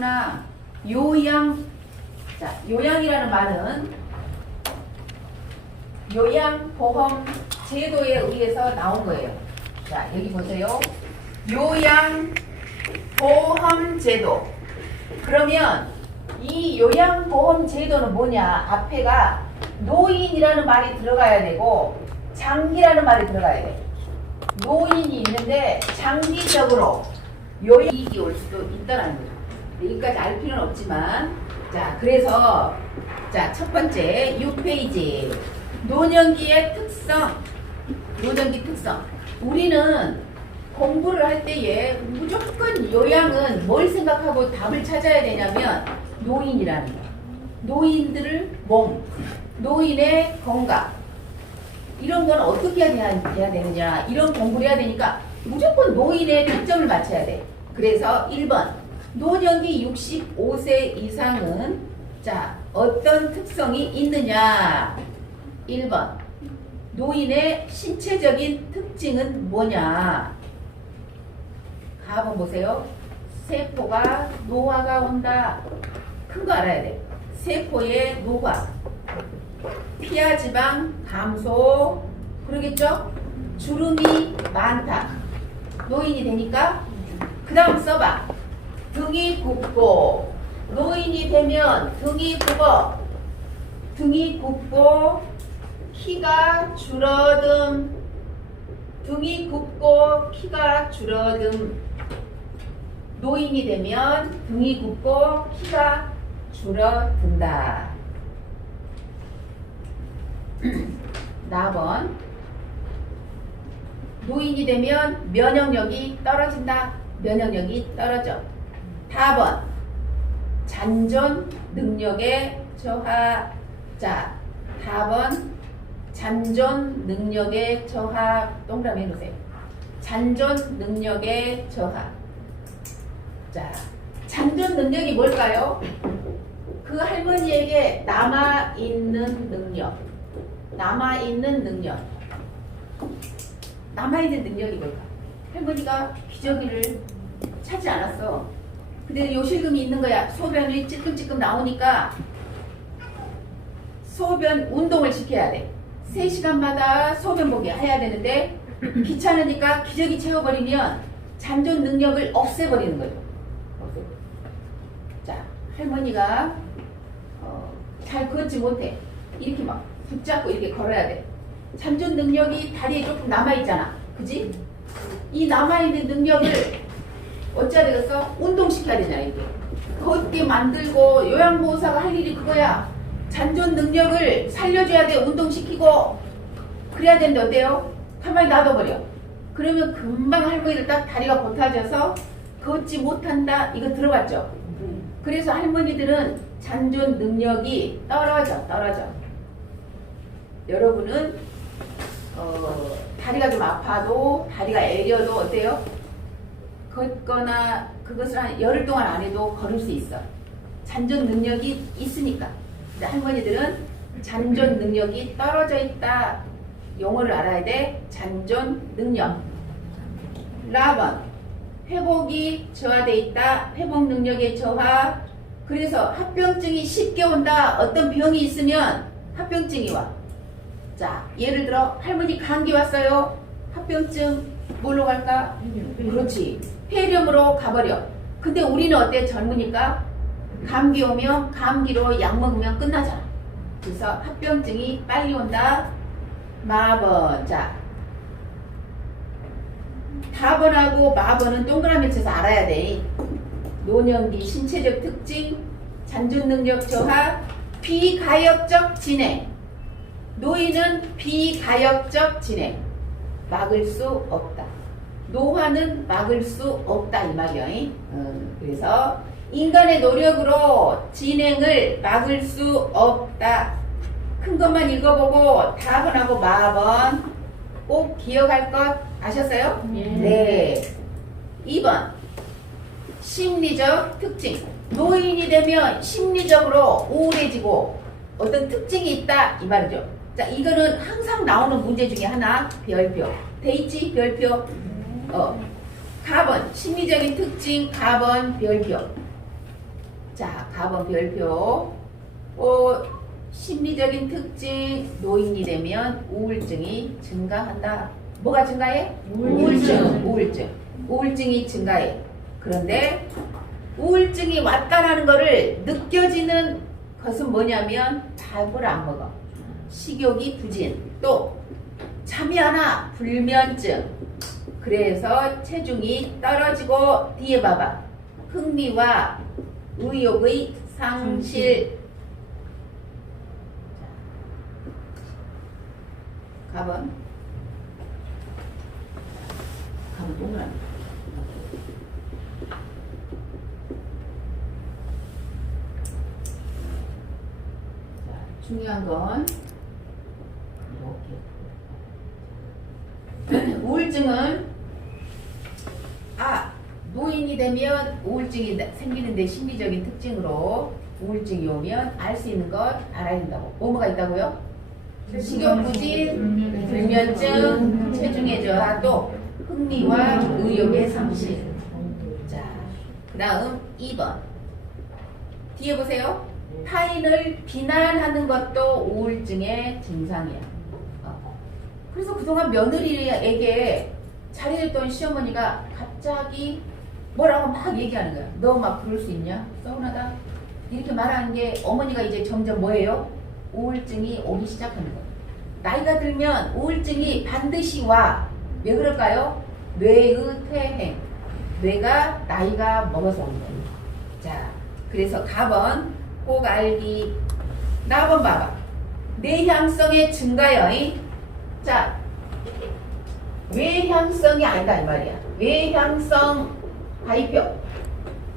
하나 요양. 자, 요양이라는 말은 요양보험 제도에 의해서 나온 거예요. 자, 여기 보세요. 요양보험제도. 그러면 이 요양보험제도는 뭐냐? 앞에가 노인이라는 말이 들어가야 되고 장기라는 말이 들어가야 돼. 노인이 있는데 장기적으로 요양이 올 수도 있다는 거죠. 여기까지 알 필요는 없지만, 자, 그래서 자, 첫 번째 6페이지 노년기의 특성. 노년기 특성. 우리는 공부를 할 때에 무조건 요양은 뭘 생각하고 답을 찾아야 되냐면 노인이라는 거. 노인들을 몸, 노인의 건강. 이런 건 어떻게 해야 되느냐. 이런 공부를 해야 되니까 무조건 노인의 특점을 맞춰야 돼. 그래서 1번 노년기 65세 이상은 자, 어떤 특성이 있느냐. 1번 노인의 신체적인 특징은 뭐냐. 가본 보세요. 세포가 노화가 온다. 큰 거 알아야 돼. 세포의 노화, 피하지방 감소, 그러겠죠? 주름이 많다. 노인이 되니까. 그 다음 써봐. 등이 굽고. 노인이 되면 등이 굽어. 등이 굽고 키가 줄어듦. 등이 굽고 키가 줄어듦. 노인이 되면 등이 굽고 키가 줄어든다. 4번 노인이 되면 면역력이 떨어진다. 면역력이 떨어져. 4번 잔존 능력의 저하. 자, 4번 잔존 능력의 저하. 동그라미 해놓으세요. 잔존 능력의 저하. 자, 잔존 능력이 뭘까요? 그 할머니에게 남아있는 능력. 남아있는 능력. 남아있는 능력이 뭘까? 할머니가 기저귀를 차지 않았어. 근데 요실금이 있는 거야. 소변이 찔끔찔끔 나오니까 소변 운동을 시켜야 돼. 3시간마다 소변 보기 해야 되는데 귀찮으니까 기저귀 채워버리면 잔존 능력을 없애버리는 거죠. 자, 할머니가 잘 걷지 못해. 이렇게 막 붙잡고 이렇게 걸어야 돼. 잔존 능력이 다리에 조금 남아있잖아. 그지? 이 남아있는 능력을 어찌해야 되겠어? 운동시켜야 되잖아. 이게 걷게 만들고. 요양보호사가 할 일이 그거야. 잔존 능력을 살려줘야 돼. 운동시키고. 그래야 되는데 어때요? 가만히 놔둬버려. 그러면 금방 할머니들 딱 다리가 곧아져서 걷지 못한다. 이거 들어봤죠? 그래서 할머니들은 잔존 능력이 떨어져. 여러분은 다리가 좀 아파도, 다리가 애려도 어때요? 걷거나 그것을 한 열흘 동안 안 해도 걸을 수 있어. 잔존 능력이 있으니까. 근데 할머니들은 잔존 능력이 떨어져 있다. 용어를 알아야 돼. 잔존 능력. 4번 회복이 저하돼 있다. 회복 능력의 저하. 그래서 합병증이 쉽게 온다. 어떤 병이 있으면 합병증이 와. 자, 예를 들어 할머니 감기 왔어요. 합병증 뭘로 갈까? 그렇지. 폐렴으로 가버려. 근데 우리는 어때? 젊으니까 감기 오면 감기로 약 먹으면 끝나잖아. 그래서 합병증이 빨리 온다. 4번. 자, 4번하고 마번은 동그라미 쳐서 알아야 돼. 노년기 신체적 특징, 잔존 능력 저하, 비가역적 진행. 노인은 비가역적 진행. 막을 수 없다. 노화는 막을 수 없다. 이 말이야. 그래서 인간의 노력으로 진행을 막을 수 없다. 큰 것만 읽어보고 4번하고 마번 꼭 기억할 것 아셨어요? 네. 2번 심리적 특징. 노인이 되면 심리적으로 우울해지고 어떤 특징이 있다 이 말이죠. 자, 이거는 항상 나오는 문제 중에 하나. 별표 돼 있지? 별표. 가번 심리적인 특징. 가번 별표. 자, 가번 별표. 심리적인 특징, 노인이 되면 우울증이 증가한다. 뭐가 증가해? 우울증이 증가해. 그런데 우울증이 왔다라는 거를 느껴지는 것은 뭐냐면 밥을 안 먹어. 식욕이 부진. 또 잠이 안 와. 불면증. 그래서 체중이 떨어지고 뒤에 봐봐. 흥미와 의욕의 상실. 가번 동그라미. 자, 중요한 건 이렇게. 우울증은 노인이 되면 우울증이 생기는데 심리적인 특징으로 우울증이 오면 알 수 있는 것 알아야 된다고. 뭐가 있다고요? 식욕부진, 불면증, 체중의 저하, 또 흥미와 의욕의 상실. 자, 그 다음 2번. 뒤에 보세요. 타인을 비난하는 것도 우울증의 증상이야. 그래서 그동안 며느리에게 잘해줬던 시어머니가 갑자기 뭐라고 막 얘기하는 거야. 너 막 그럴 수 있냐? 서운하다. 이렇게 말하는 게 어머니가 이제 점점 뭐예요? 우울증이 오기 시작하는 거예요. 나이가 들면 우울증이 반드시 와. 왜 그럴까요? 뇌의 퇴행. 뇌가 나이가 먹어서 오는 거예요. 자, 그래서 가번 꼭 알기. 나번 봐봐. 내향성의 증가요. 자, 외향성이 아니다 이 말이야. 외향성 발표.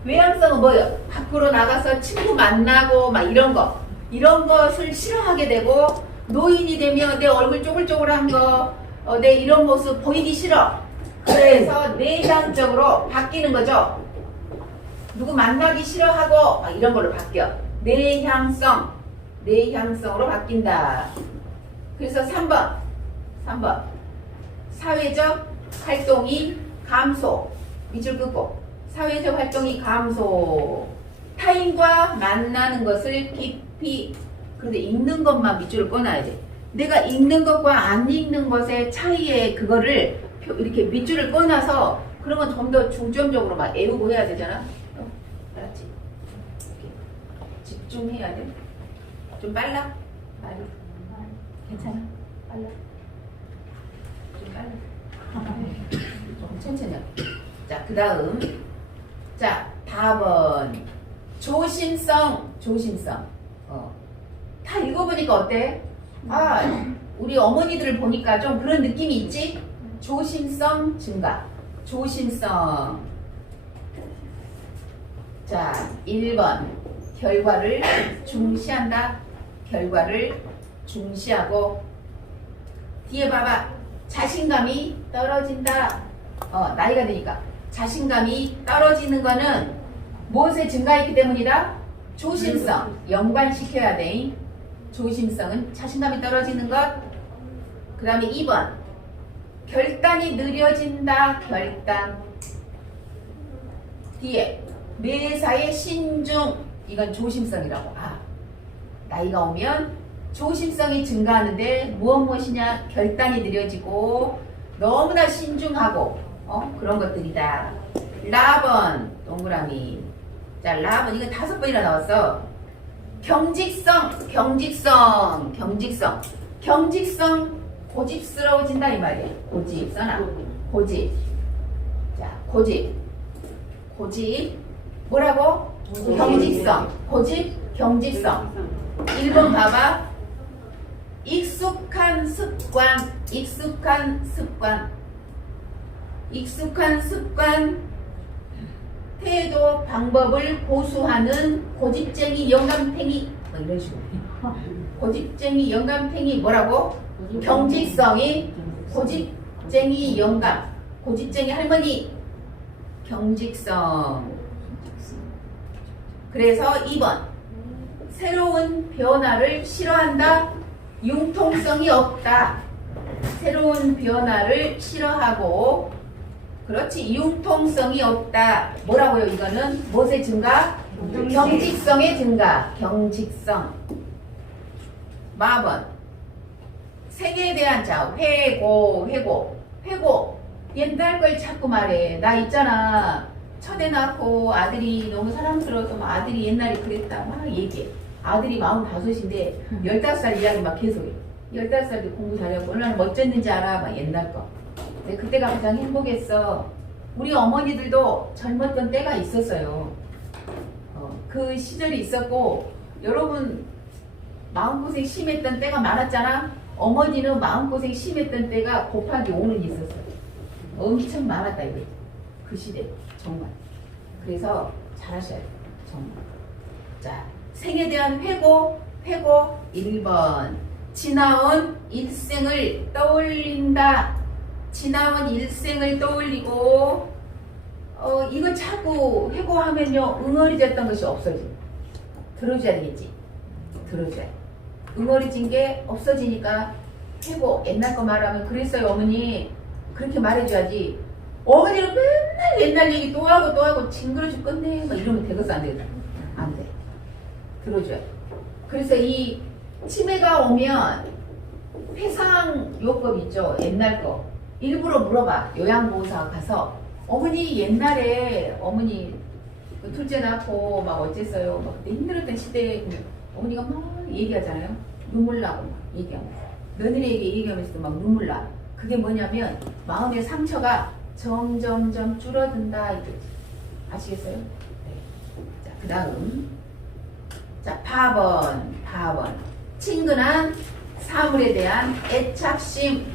외향성은 뭐예요? 밖으로 나가서 친구 만나고 막 이런 것을 싫어하게 되고, 노인이 되면 내 얼굴 쪼글쪼글한 거, 내 이런 모습 보이기 싫어. 그래서 내향적으로 바뀌는 거죠. 누구 만나기 싫어하고 막 이런 걸로 바뀌어. 내향성으로 바뀐다. 그래서 3번 사회적 활동이 감소. 밑줄 긋고 사회적 활동이 감소. 타인과 만나는 것을 깊이. 그런데 읽는 것만 밑줄을 꺼놔야 돼. 내가 읽는 것과 안 읽는 것의 차이에 그거를 이렇게 밑줄을 꺼놔서 그런 건 좀 더 중점적으로 막 애우고 해야 되잖아. 알았지? 이렇게 집중해야 돼. 좀 빨라? 빨라. 괜찮아? 빨라. 좀 빨라. 조금 천천히 할게. 자, 그 다음. 자, 답은 조심성. 다 읽어보니까 어때? 우리 어머니들을 보니까 좀 그런 느낌이 있지? 조심성 증가. 조심성. 자, 1번. 결과를 중시한다. 결과를 중시하고. 뒤에 봐봐. 자신감이 떨어진다. 나이가 드니까. 자신감이 떨어지는 거는 무엇에 증가했기 때문이다? 조심성. 연관시켜야 돼. 조심성은 자신감이 떨어지는 것. 그 다음에 2번. 결단이 느려진다. 결단. 뒤에 매사에 신중. 이건 조심성이라고. 나이가 오면 조심성이 증가하는데 무엇이냐? 결단이 느려지고 너무나 신중하고 그런 것들이다. 라번 동그라미. 자, 라번 이거 5번이나 나왔어. 경직성 고집스러워진다 이 말이야. 고집. 자, 고집 뭐라고? 경직성. 경직성. 1번 봐봐. 익숙한 습관, 태도, 방법을 고수하는 고집쟁이, 영감탱이, 뭐 이런 식으로. 고집쟁이, 영감탱이 뭐라고? 경직성이 고집쟁이, 영감, 고집쟁이 할머니, 경직성. 그래서 2번. 새로운 변화를 싫어한다. 융통성이 없다. 새로운 변화를 싫어하고, 그렇지, 융통성이 없다. 뭐라고요? 이거는 무엇의 증가? 경직성의 증가. 경직성. 마번. 생에 대한 자 회고. 옛날 걸 자꾸 말해. 나 있잖아. 첫애 낳고 아들이 너무 사랑스러워서 막 아들이 옛날에 그랬다 막 얘기해. 아들이 45인데 15살 이야기 막 계속해. 15살도 공부 잘하고 얼마나 멋졌는지 알아. 막 옛날 거. 근데 그때가 가장 행복했어. 우리 어머니들도 젊었던 때가 있었어요. 그 시절이 있었고, 여러분 마음고생 심했던 때가 많았잖아. 어머니는 마음고생 심했던 때가 곱하기 5는 있었어요. 엄청 많았다 이거지. 그 시대 정말. 그래서 잘하셔야 돼요. 정말. 자, 생에 대한 회고 1번. 지나온 일생을 떠올린다. 지나온 일생을 떠올리고 이거 자꾸 회고하면요 응어리졌던 것이 없어져. 들어줘야 되겠지. 들어줘야. 응어리진 게 없어지니까 회고. 옛날 거 말하면 그랬어요 어머니. 그렇게 말해줘야지. 어머니는 맨날 옛날 얘기 또 하고 징그러 죽겠네 막 이러면 되겠어 안 되겠어? 안 돼. 들어줘야 돼. 그래서 이 치매가 오면 회상 요법 있죠. 옛날 거 일부러 물어봐. 요양보호사 가서 어머니 옛날에 어머니 둘째 낳고 막 어쨌어요. 막 그때 힘들었던 시대에 어머니가 막 얘기하잖아요. 눈물 나고 막 얘기하면서 며느리에게 얘기하면서도 막 눈물 나. 그게 뭐냐면 마음의 상처가 점점점 줄어든다 이거지. 아시겠어요? 네. 자, 그 다음. 자, 4번. 친근한 사물에 대한 애착심.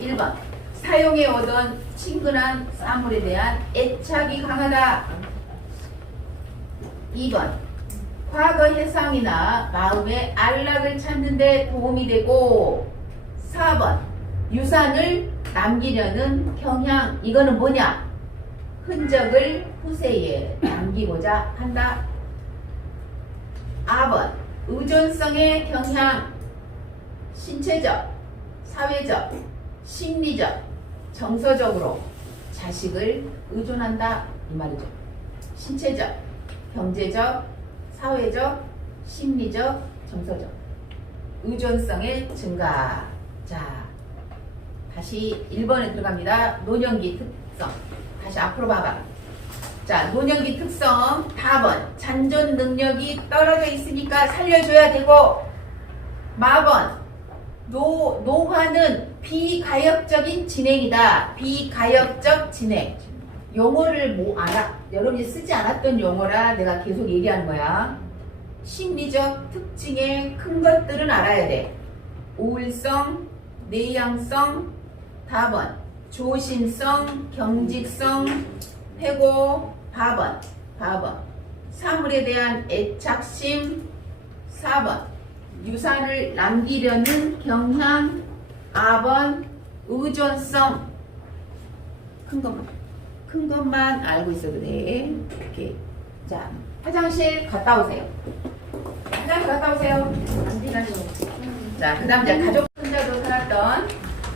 1번. 사용해 오던 친근한 사물에 대한 애착이 강하다. 2번. 과거 해상이나 마음의 안락을 찾는 데 도움이 되고. 4번. 유산을 남기려는 경향. 이거는 뭐냐? 흔적을 후세에 남기고자 한다. 4번. 의존성의 경향. 신체적, 사회적, 심리적, 정서적으로 자식을 의존한다 이 말이죠. 신체적, 경제적, 사회적, 심리적, 정서적 의존성의 증가. 자, 다시 1번에 들어갑니다. 노년기 특성. 다시 앞으로 봐봐. 자, 노년기 특성 4번. 잔존 능력이 떨어져 있으니까 살려줘야 되고. 마번. 노화는 비가역적인 진행이다. 비가역적 진행. 용어를 뭐 알아? 여러분이 쓰지 않았던 용어라 내가 계속 얘기하는 거야. 심리적 특징의 큰 것들은 알아야 돼. 우울성, 내향성, 4번. 조심성, 경직성, 회고, 4번. 사물에 대한 애착심, 4번. 유산을 남기려는 경향, 4번. 의존성. 큰 것만 알고 있어도 돼. 이렇게. 자, 화장실 갔다 오세요. 자, 그 다음 이제 가족 혼자도 살았던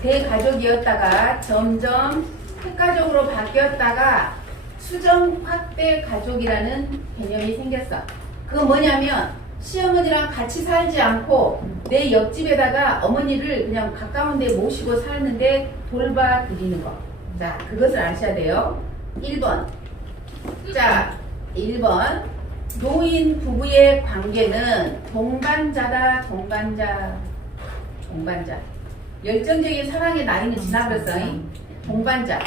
대가족이었다가 점점 핵가족으로 바뀌었다가 수정 확대 가족이라는 개념이 생겼어. 그건 뭐냐면 시어머니랑 같이 살지 않고 내 옆집에다가 어머니를 그냥 가까운 데 모시고 살는데 돌봐드리는 거. 자, 그것을 아셔야 돼요. 1번. 자, 1번. 노인 부부의 관계는 동반자다. 동반자. 열정적인 사랑의 나이는 지나버렸어. 동반자.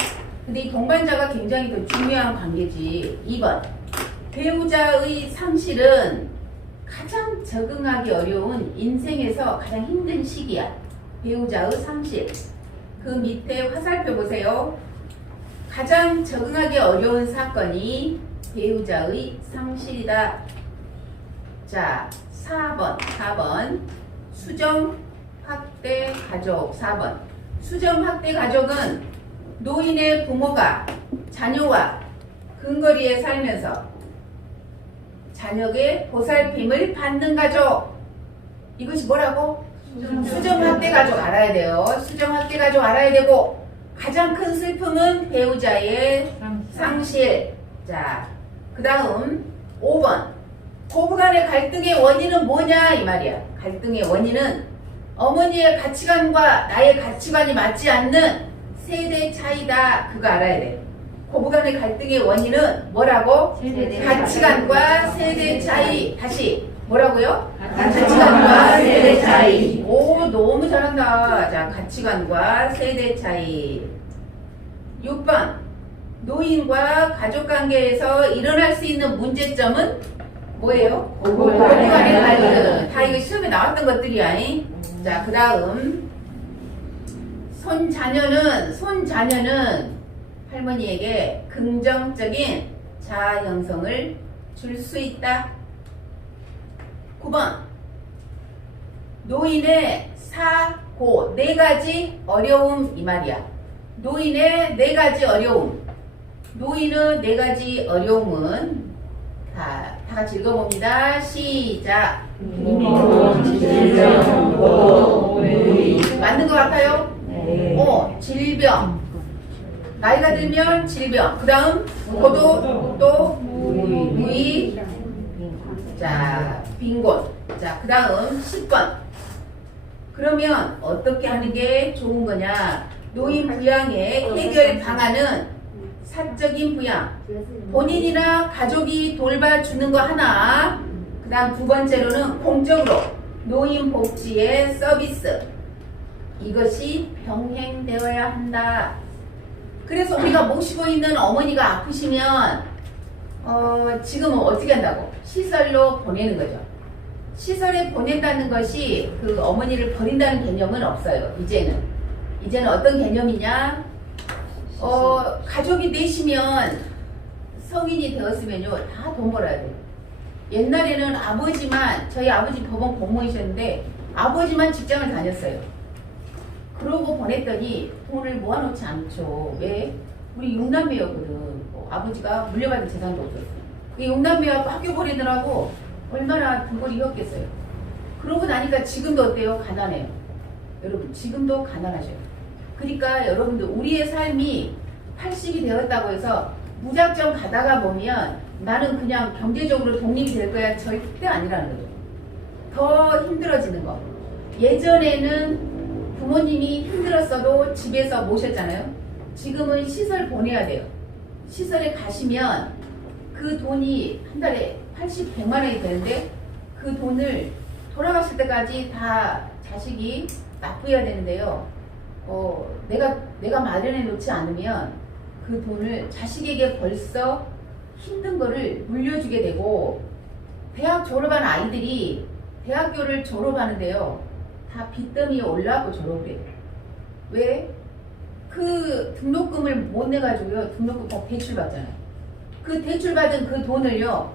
근데 이 동반자가 굉장히 더 중요한 관계지. 2번. 배우자의 상실은 가장 적응하기 어려운 인생에서 가장 힘든 시기야. 배우자의 상실. 그 밑에 화살표 보세요. 가장 적응하기 어려운 사건이 배우자의 상실이다. 자, 4번. 수정 확대 가족. 4번. 수정 확대 가족은 노인의 부모가 자녀와 근거리에 살면서 자녀의 보살핌을 받는 가족. 이것이 뭐라고? 수정 확대 가족 알아야 돼요. 수정 확대 가족 알아야 되고, 가장 큰 슬픔은 배우자의 상실. 자, 그 다음 5번. 고부간의 갈등의 원인은 뭐냐 이 말이야. 갈등의 원인은 어머니의 가치관과 나의 가치관이 맞지 않는 세대 차이다. 그거 알아야 돼. 고부간의 갈등의 원인은 뭐라고? 가치관과 세대 차이. 다시 뭐라고요? 가치관과 세대 차이. 오, 너무 잘한다. 자, 가치관과 세대 차이. 6번. 노인과 가족관계에서 일어날 수 있는 문제점은 뭐예요? 고부간의 갈등. 다 이거 시험에 나왔던 것들이야. 자, 그 다음 손자녀는 할머니에게 긍정적인 자아 형성을 줄 수 있다. 9번. 노인의 사고, 4가지 어려움 이 말이야. 노인의 4가지 어려움. 노인의 4가지 어려움은 다 같이 읽어봅니다. 시작. 맞는 것 같아요? 네. 질병. 나이가 들면 질병. 그 다음 고도, 또 무의. 자, 빈곤. 자, 그 다음 10번. 그러면 어떻게 하는 게 좋은 거냐? 노인 부양의 해결 방안은 사적인 부양. 본인이나 가족이 돌봐주는 거 하나. 그 다음 2번째로는 공적으로 노인 복지의 서비스. 이것이 병행되어야 한다. 그래서 우리가 모시고 있는 어머니가 아프시면 지금은 어떻게 한다고? 시설로 보내는 거죠. 시설에 보낸다는 것이 그 어머니를 버린다는 개념은 없어요. 이제는 어떤 개념이냐? 가족이 내시면 성인이 되었으면요 다 돈 벌어야 돼요. 옛날에는 저희 아버지 법원 공무원이셨는데 아버지만 직장을 다녔어요. 그러고 보냈더니 돈을 모아놓지 않죠. 왜? 우리 6남매였거든. 아버지가 물려받은 재산도 없었어요. 그 6남매하고 학교 보내느라고 얼마나 등골이었겠어요. 그러고 나니까 지금도 어때요? 가난해요. 여러분 지금도 가난하셔요. 그러니까 여러분들 우리의 삶이 80이 되었다고 해서 무작정 가다가 보면 나는 그냥 경제적으로 독립이 될 거야. 절대 아니라는 거죠. 더 힘들어지는 거. 예전에는 부모님이 힘들었어도 집에서 모셨잖아요. 지금은 시설 보내야 돼요. 시설에 가시면 그 돈이 한 달에 80, 100만 원이 되는데 그 돈을 돌아가실 때까지 다 자식이 납부해야 되는데요. 내가 마련해 놓지 않으면 그 돈을 자식에게 벌써 힘든 거를 물려주게 되고, 대학 졸업한 아이들이 대학교를 졸업하는데요. 다 빚더미에 올라가고 졸업을 해요. 왜? 그 등록금을 못 내가지고요. 등록금 다 대출받잖아요. 그 대출받은 그 돈을요.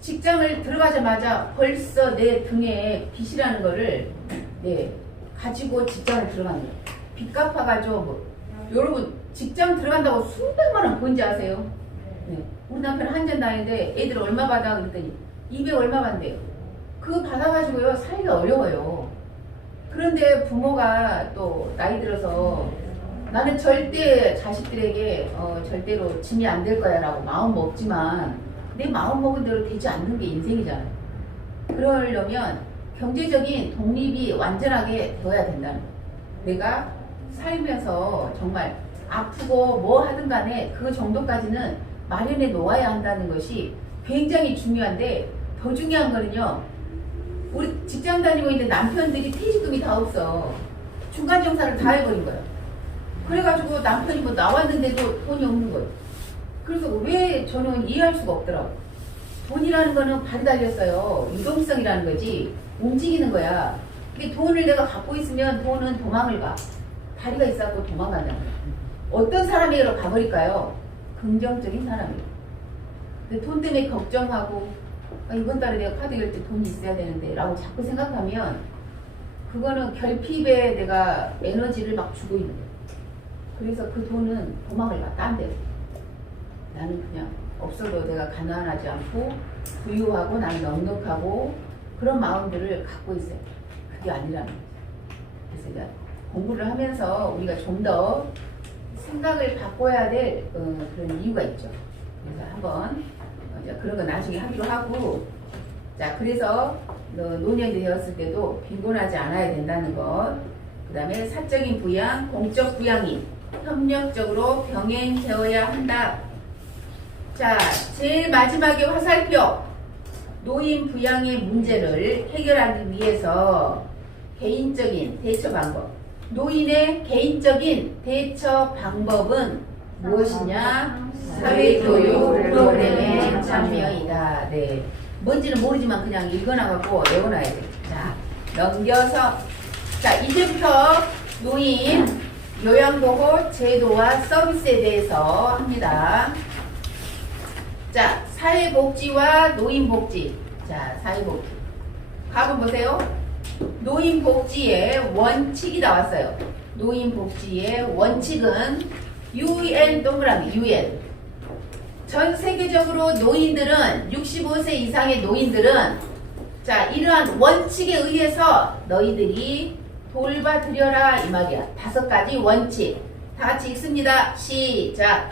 직장을 들어가자마자 벌써 내 등에 빚이라는 거를 가지고 직장을 들어가는 거예요. 빚 갚아가지고 여러분 직장 들어간다고 수백만 원 번지 아세요? 우리 남편 한전 나이인데 애들 얼마 받아? 그랬더니 200 얼마 받는데요. 그거 받아가지고요 살기가 어려워요. 그런데 부모가 또 나이 들어서 나는 절대 자식들에게 절대로 짐이 안 될 거야 라고 마음 먹지만 내 마음 먹은 대로 되지 않는 게 인생이잖아요. 그러려면 경제적인 독립이 완전하게 되어야 된다는 거예요. 내가 살면서 정말 아프고 뭐 하든 간에 그 정도까지는 마련해 놓아야 한다는 것이 굉장히 중요한데, 더 중요한 거는요, 우리 직장 다니고 있는 남편들이 퇴직금이 다 없어. 중간정산을 다 해버린 거예요. 그래가지고 남편이 뭐 나왔는데도 돈이 없는 거예요. 그래서 왜 저는 이해할 수가 없더라고요. 돈이라는 거는 발이 달렸어요. 유동성이라는 거지. 움직이는 거야. 근데 돈을 내가 갖고 있으면 돈은 도망을 가. 다리가 있어서 도망간다는 거야. 어떤 사람에게로 가버릴까요? 긍정적인 사람이에요. 근데 돈 때문에 걱정하고 이번 달에 내가 카드 결제 돈이 있어야 되는데 라고 자꾸 생각하면 그거는 결핍에 내가 에너지를 막 주고 있는 거예요. 그래서 그 돈은 도망을 가. 딴 데로. 나는 그냥 없어도 내가 가난하지 않고 부유하고 나는 넉넉하고 그런 마음들을 갖고 있어요. 그게 아니라는 거죠. 그래서 이제 공부를 하면서 우리가 좀 더 생각을 바꿔야 될 그런 이유가 있죠. 그래서 한번 이제 그런 거 나중에 하기로 하고. 자, 그래서 노년이 되었을 때도 빈곤하지 않아야 된다는 것. 그 다음에 사적인 부양, 공적 부양이 협력적으로 병행되어야 한다. 자, 제일 마지막에 화살표. 노인 부양의 문제를 해결하기 위해서 개인적인 대처 방법. 노인의 개인적인 대처 방법은 무엇이냐? 사회교육 프로그램의 참여이다. 네. 뭔지는 모르지만 그냥 읽어나가고 외워놔야 돼. 자, 넘겨서. 자, 이제부터 노인 요양보호 제도와 서비스에 대해서 합니다. 자, 사회복지와 노인복지. 자, 사회복지. 가본 보세요. 노인복지의 원칙이 나왔어요. 노인복지의 원칙은 UN 동그라미 UN. 전 세계적으로 노인들은 65세 이상의 노인들은 자, 이러한 원칙에 의해서 너희들이 돌봐드려라 이 말이야. 5가지 원칙. 다 같이 읽습니다. 시작.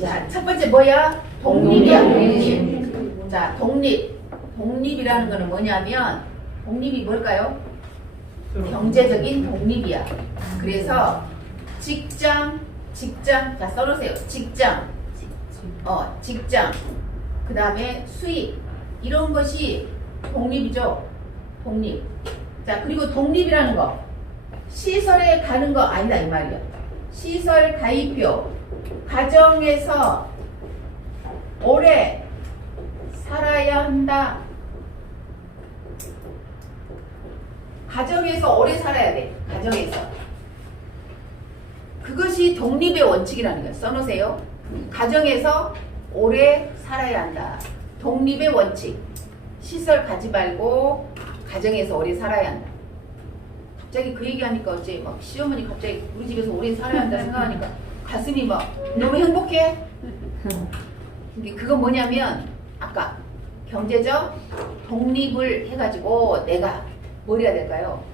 자, 첫 번째 뭐야? 독립이야. 독립. 자, 독립. 독립이라는 거는 뭐냐면 독립이 뭘까요? 경제적인 독립이야. 그래서 직장, 자, 써놓으세요. 직장, 그 다음에 수입, 이런 것이 독립이죠. 독립. 자, 그리고 독립이라는 거, 시설에 가는 거 아니다 이 말이야. 시설 가입료, 가정에서 오래 살아야 한다. 가정에서 오래 살아야 돼. 가정에서. 그것이 독립의 원칙이라는 거예요. 써놓으세요. 가정에서 오래 살아야 한다. 독립의 원칙. 시설 가지 말고 가정에서 오래 살아야 한다. 갑자기 그 얘기하니까 어째 막 시어머니 갑자기 우리 집에서 오래 살아야 한다 생각하니까 가슴이 막 너무 행복해. 근데 그건 뭐냐면 아까 경제적 독립을 해가지고 내가 뭘 해야 될까요?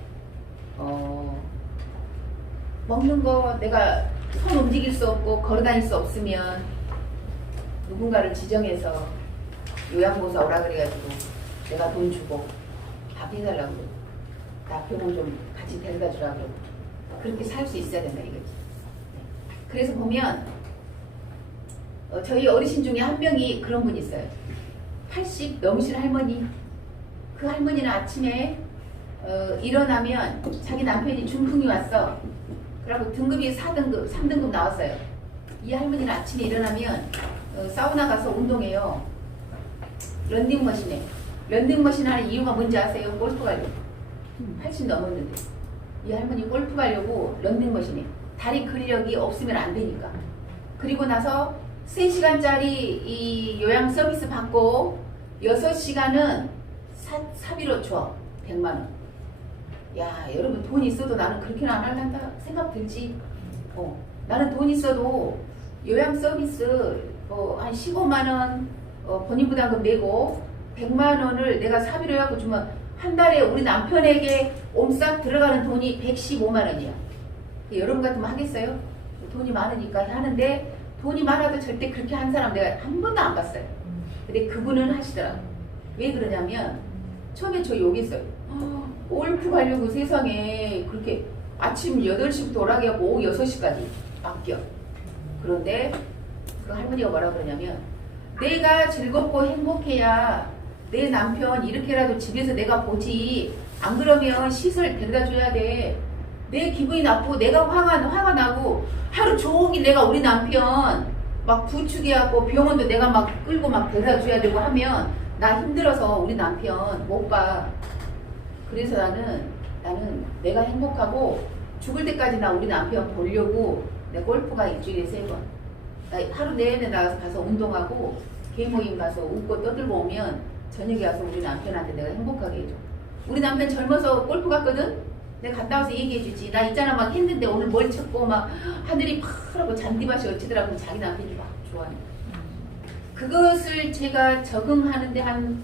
먹는 거 내가 손 움직일 수 없고 걸어다닐 수 없으면 누군가를 지정해서 요양보호사 오라 그래가지고 내가 돈 주고 밥 해달라고 나 병원 좀 같이 데려다 주라고 그렇게 살 수 있어야 된다 이거지. 그래서 보면 저희 어르신 중에 한 명이 그런 분이 있어요. 80 넘으신 할머니. 그 할머니는 아침에 일어나면 자기 남편이 중풍이 왔어. 그리고 등급이 4등급, 3등급 나왔어요. 이 할머니는 아침에 일어나면 사우나 가서 운동해요. 런닝머신에. 런닝머신 하는 이유가 뭔지 아세요? 골프 가려고. 80 넘었는데. 이 할머니 골프 가려고 런닝머신에. 다리 근력이 없으면 안 되니까. 그리고 나서 3시간짜리 이 요양 서비스 받고 6시간은 사비로 줘. 100만 원. 야, 여러분 돈 있어도 나는 그렇게는 안 할란다 생각 들지? 나는 돈 있어도 요양 서비스 한 15만 원 본인 부담금 내고 100만 원을 내가 사비로 해갖고 주면 한 달에 우리 남편에게 옴싹 들어가는 돈이 115만 원이야. 여러분 같으면 하겠어요? 돈이 많으니까 하는데 돈이 많아도 절대 그렇게 한 사람 내가 한 번도 안 봤어요. 근데 그분은 하시더라고. 왜 그러냐면 처음에 저 여기 있어요. 골프 가려고 세상에 그렇게 아침 8시부터 오라게 하고 오후 6시까지 맡겨. 그런데 그 할머니가 뭐라 그러냐면 내가 즐겁고 행복해야 내 남편 이렇게라도 집에서 내가 보지 안 그러면 시설 데려다 줘야 돼. 내 기분이 나쁘고 내가 화가 나고 하루 종일 내가 우리 남편 막 부축해갖고 병원도 내가 막 끌고 막 데려다 줘야 되고 하면 나 힘들어서 우리 남편 못 봐. 그래서 나는 내가 행복하고 죽을 때까지 나 우리 남편 보려고 내 골프가 일주일에 3번. 나 하루 내내 나가서 가서 운동하고 개모임 가서 웃고 떠들고 오면 저녁에 와서 우리 남편한테 내가 행복하게 해줘. 우리 남편 젊어서 골프 갔거든? 내가 갔다 와서 얘기해주지. 나 있잖아 막 했는데 오늘 뭘 쳤고 막 하늘이 파랗고 잔디밭이 어찌더라고 자기 남편이 막 좋아해. 그것을 제가 적응하는데 한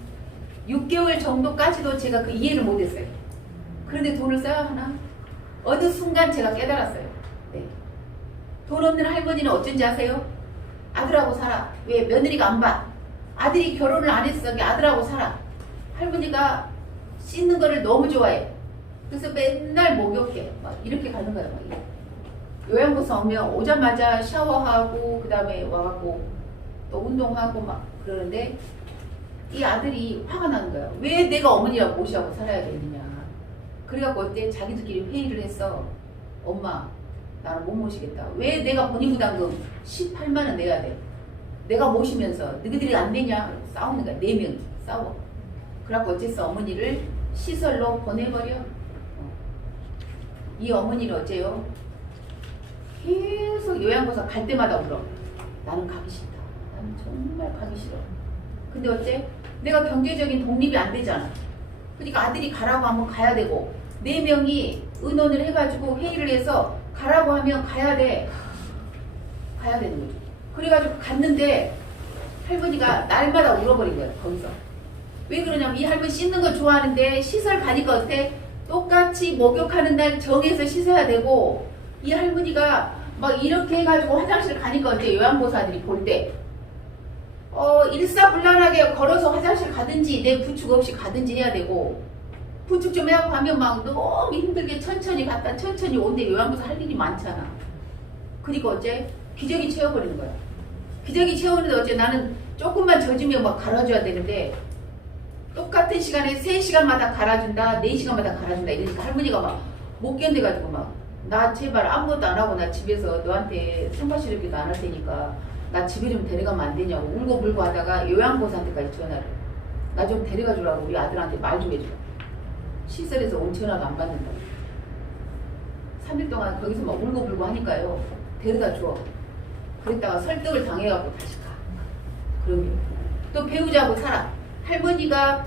6개월 정도까지도 제가 그 이해를 못했어요. 그런데 돈을 써야 하나? 어느 순간 제가 깨달았어요. 네. 돈 없는 할머니는 어쩐지 아세요? 아들하고 살아. 왜? 며느리가 안 봐. 아들이 결혼을 안 했어. 아들하고 살아. 할머니가 씻는 거를 너무 좋아해. 그래서 맨날 목욕해. 막 이렇게 가는 거야. 막 이렇게. 요양보서 오면 오자마자 샤워하고 그 다음에 와갖고 또 운동하고 막 그러는데 이 아들이 화가 나는 거야. 왜 내가 어머니하고 모시하고 살아야 되느냐. 그래갖고 어때? 자기들끼리 회의를 했어. 엄마 나는 못 모시겠다. 왜 내가 본인부담금 18만 원 내야 돼? 내가 모시면서 너희들이 안 되냐? 싸우는 거야. 4명이 싸워. 그래갖고 어째서 어머니를 시설로 보내버려. 이 어머니는 어째요? 계속 요양보서 갈 때마다 울어. 나는 가기 싫다. 나는 정말 가기 싫어. 근데 어째? 내가 경제적인 독립이 안 되잖아. 그러니까 아들이 가라고 하면 가야 되고 4명이 의논을 해가지고 회의를 해서 가라고 하면 가야 돼. 가야 되는 거죠. 그래가지고 갔는데 할머니가 날마다 울어버린 거예요. 거기서. 왜 그러냐면 이 할머니 씻는 거 좋아하는데 시설 가니까 어때? 똑같이 목욕하는 날 정해서 씻어야 되고 이 할머니가 막 이렇게 해가지고 화장실 가니까 어때? 요양보사들이 볼 때 일사불란하게 걸어서 화장실 가든지 내 부축 없이 가든지 해야 되고 부축 좀 해갖고 하면 막 너무 힘들게 천천히 갔다 천천히 온데 요양보사 할 일이 많잖아. 그러니까 어째? 기저귀 채워버리는 거야. 기저귀 채우는데 어째 나는 조금만 젖으면 막 갈아줘야 되는데 똑같은 시간에 3시간마다 갈아준다 4시간마다 갈아준다 이러니까 할머니가 막 못 견뎌가지고 막 나 제발 아무것도 안 하고 나 집에서 너한테 성가시럽기도 안 할 테니까 나 집에 좀 데려가면 안 되냐고 울고 불고 하다가 요양보사한테까지 전화를 나 좀 데려가 주라고 우리 아들한테 말 좀 해주라. 시설에서 온 전화도 안 받는다고. 3일 동안 거기서 막 울고 불고 하니까요. 데려다 줘. 그랬다가 설득을 당해갖고 다시 가. 그러면 또 배우자고 살아. 할머니가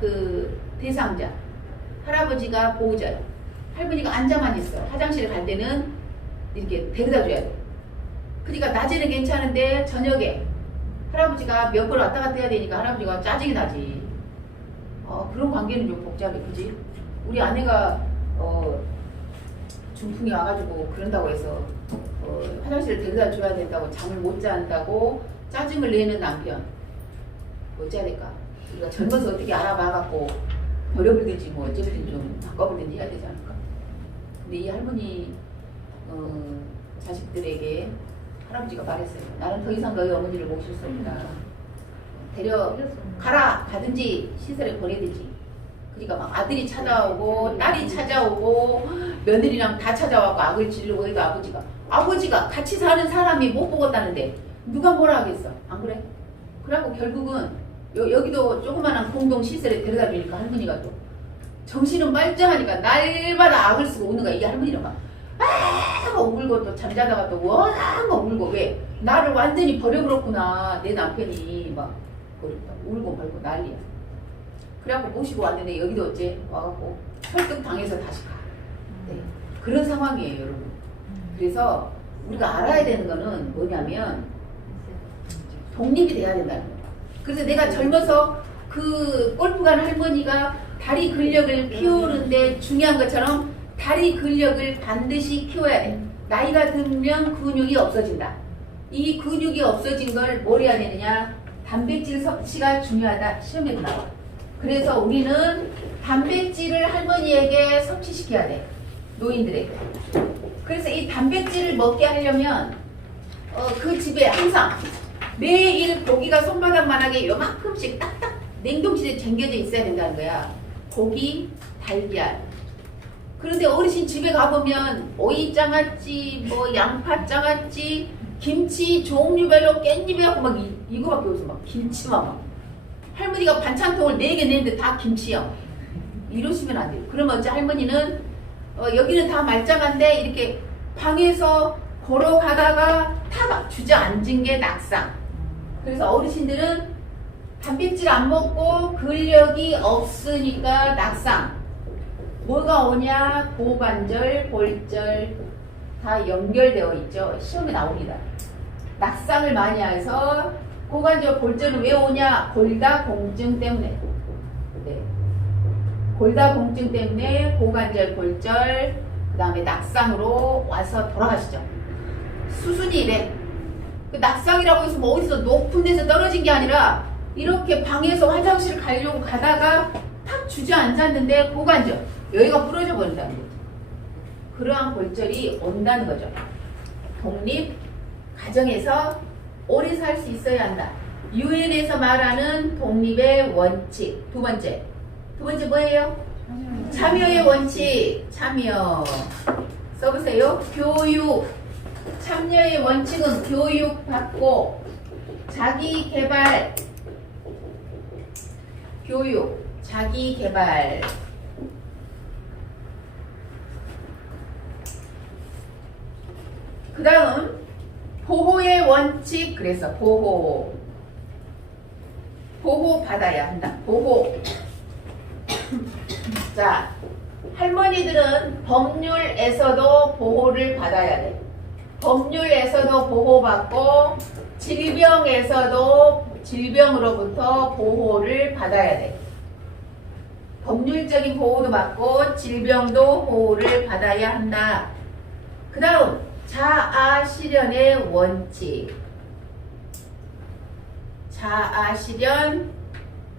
그 대상자, 할아버지가 보호자예요. 할머니가 앉아만 있어. 화장실에 갈 때는 이렇게 데려다 줘야 돼. 그러니까 낮에는 괜찮은데 저녁에 할아버지가 몇 번 왔다 갔다 해야 되니까 할아버지가 짜증이 나지. 그런 관계는 좀 복잡해. 그지? 우리 아내가 중풍이 와가지고 그런다고 해서 화장실을 데려다 줘야 된다고 잠을 못 잔다고 짜증을 내는 남편 어찌해야 될까? 우리가 젊어서 어떻게 알아봐갖고 버려버리든지 뭐 어쨌든 좀 바꿔버리든지 해야 되지 않을까? 근데 이 할머니 자식들에게 할아버지가 말했어요. 나는 더 이상 너희 어머니를 모실 수 없다. 가라 가든지 시설에 보내든지. 그러니까 막 아들이 찾아오고 딸이 찾아오고 며느리랑 다 찾아와고 악을 지르고 해도 아버지가 같이 사는 사람이 못 보겠다는데 누가 뭐라 하겠어. 안 그래? 그래갖고 결국은 여기도 조그마한 공동시설에 데려다 주니까 할머니가 또 정신은 말짱하니까 날마다 악을 쓰고 우는 거야. 이 할머니는 막 울고 또 잠자다가 또 워낙 울고 왜? 나를 완전히 버려버렸구나. 내 남편이 막 울고 벌고 난리야. 그래갖고 모시고 왔는데 여기도 어째 와갖고 설득 당해서 다시 가. 네. 그런 상황이에요, 여러분. 그래서 우리가 알아야 되는 거는 뭐냐면 독립이 돼야 된다는 거예요. 그래서 내가 젊어서 그 골프 가는 할머니가 다리 근력을 키우는데 중요한 것처럼 다리 근력을 반드시 키워야 돼. 나이가 들면 근육이 없어진다. 이 근육이 없어진 걸 뭘 해야 되느냐? 단백질 섭취가 중요하다. 시험에도 나와. 그래서 우리는 단백질을 할머니에게 섭취시켜야 돼. 노인들에게. 그래서 이 단백질을 먹게 하려면 그 집에 항상 매일 고기가 손바닥만하게 요만큼씩 딱딱 냉동실에 쟁겨져 있어야 된다는 거야. 고기, 달걀. 그런데 어르신 집에 가보면 오이장아찌, 뭐 양파장아찌, 김치 종류별로 깻잎에 하고 막 이거밖에 없어. 막 김치만 막. 할머니가 반찬통을 4개 내는데 다 김치야. 이러시면 안 돼요. 그러면 어째 할머니는 여기는 다 말짱한데 이렇게 방에서 걸어가다가 탁 주저앉은 게 낙상. 그래서 어르신들은 단백질 안 먹고 근력이 없으니까 낙상. 뭐가 오냐? 고관절, 골절 다 연결되어 있죠. 시험에 나옵니다. 낙상을 많이 해서 고관절, 골절은 왜 오냐? 골다공증 때문에. 네. 골다공증 때문에 고관절 골절, 그 다음에 낙상으로 와서 돌아가시죠. 수순이 이래. 그 낙상이라고 해서 뭐 어디서 높은 데서 떨어진 게 아니라 이렇게 방에서 화장실 가려고 가다가 탁 주저앉았는데 고관절 여기가 부러져 버린다는 거죠. 그러한 골절이 온다는 거죠. 독립 가정에서 오래 살 수 있어야 한다. 유엔에서 말하는 독립의 원칙. 두 번째 뭐예요? 참여의 원칙. 참여 써보세요. 교육. 참여의 원칙은 교육받고 자기개발. 교육, 자기개발. 그 다음 보호의 원칙. 그래서 보호 받아야 한다. 보호. 자, 할머니들은 법률에서도 보호를 받아야 돼. 법률에서도 보호받고 질병으로부터 보호를 받아야 돼. 법률적인 보호도 받고 질병도 보호를 받아야 한다. 그 다음 자아실현의 원칙. 자아실현.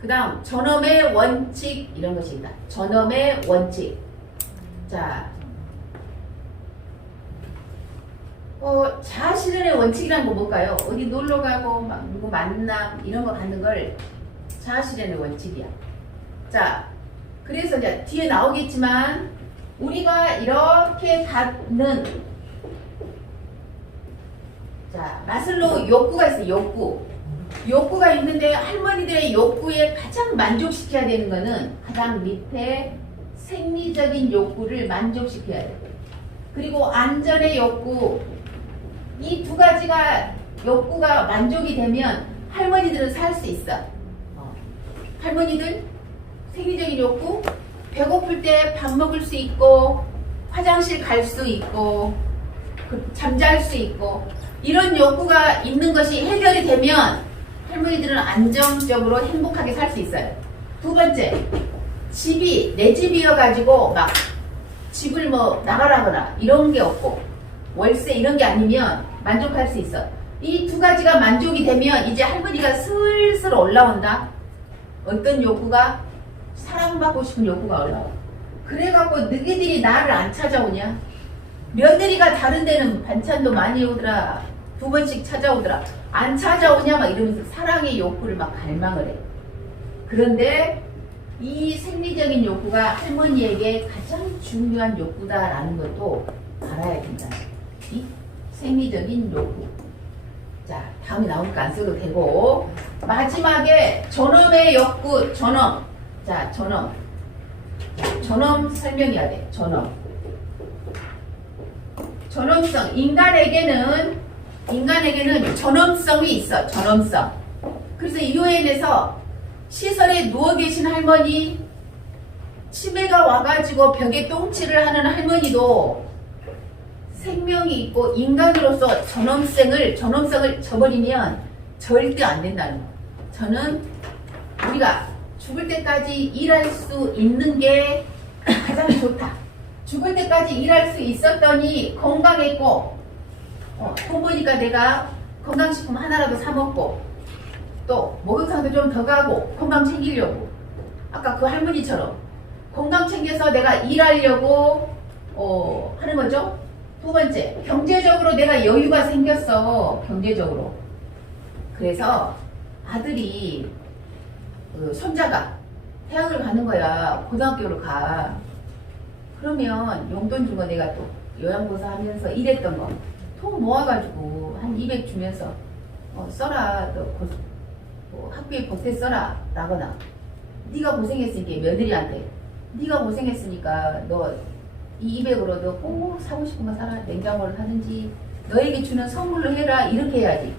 그 다음 전엄의 원칙. 이런 것입니다. 전엄의 원칙. 자, 자아실현의 원칙이란 건 뭘까요? 어디 놀러가고 막 누구 만남 이런 거 갖는 걸 자아실현의 원칙이야. 자, 그래서 이제 뒤에 나오겠지만 우리가 이렇게 갖는, 자, 마슬로우 욕구가 있어요. 욕구가 있는데 할머니들의 욕구에 가장 만족시켜야 되는 거는 가장 밑에 생리적인 욕구를 만족시켜야 돼. 그리고 안전의 욕구. 이 두 가지가 욕구가 만족이 되면 할머니들은 살 수 있어. 할머니들 생리적인 욕구, 배고플 때 밥 먹을 수 있고 화장실 갈 수 있고 잠잘 수 있고 이런 욕구가 있는 것이 해결이 되면 할머니들은 안정적으로 행복하게 살 수 있어요. 두 번째, 집이 내 집이어가지고 막 집을 뭐 나가라거나 이런 게 없고 월세 이런 게 아니면 만족할 수 있어. 이 두 가지가 만족이 되면 이제 할머니가 슬슬 올라온다. 어떤 욕구가? 사랑받고 싶은 욕구가 올라와. 그래갖고 너희들이 나를 안 찾아오냐? 며느리가 다른 데는 반찬도 많이 오더라. 2번씩 찾아오더라. 안 찾아오냐? 막 이러면서 사랑의 욕구를 막 갈망을 해. 그런데 이 생리적인 욕구가 할머니에게 가장 중요한 욕구다라는 것도 알아야 된다. 이 생리적인 욕구. 자, 다음에 나오니까 안 써도 되고, 마지막에 전엄의 욕구. 전엄. 자, 전엄. 전엄 설명해야 돼. 전엄. 전엄성. 인간에게는 전엄성이 있어. 전엄성. 그래서 유엔에서 시설에 누워 계신 할머니, 치매가 와가지고 벽에 똥칠을 하는 할머니도 생명이 있고 인간으로서 전엄성을 저버리면 절대 안 된다는 거예요. 저는 우리가 죽을 때까지 일할 수 있는 게 가장 좋다. 죽을 때까지 일할 수 있었더니 건강했고, 돈 보니까 내가 건강식품 하나라도 사 먹고, 또 목욕탕도 좀 더 가고 건강 챙기려고, 아까 그 할머니처럼 건강 챙겨서 내가 일하려고 하는 거죠. 두 번째, 경제적으로 내가 여유가 생겼어. 경제적으로. 그래서 아들이 손자가 대학을 가는 거야. 고등학교를 가. 그러면 용돈 준 거 내가 또 요양보사 하면서 일했던 거 돈 모아가지고 한 200 주면서 써라. 너 학비에 보태 써라. 라거나, 네가 고생했으니까 며느리한테 네가 고생했으니까 너 이 200으로 너 꼭 사고 싶은 거 사라. 냉장고를 사든지 너에게 주는 선물로 해라. 이렇게 해야지.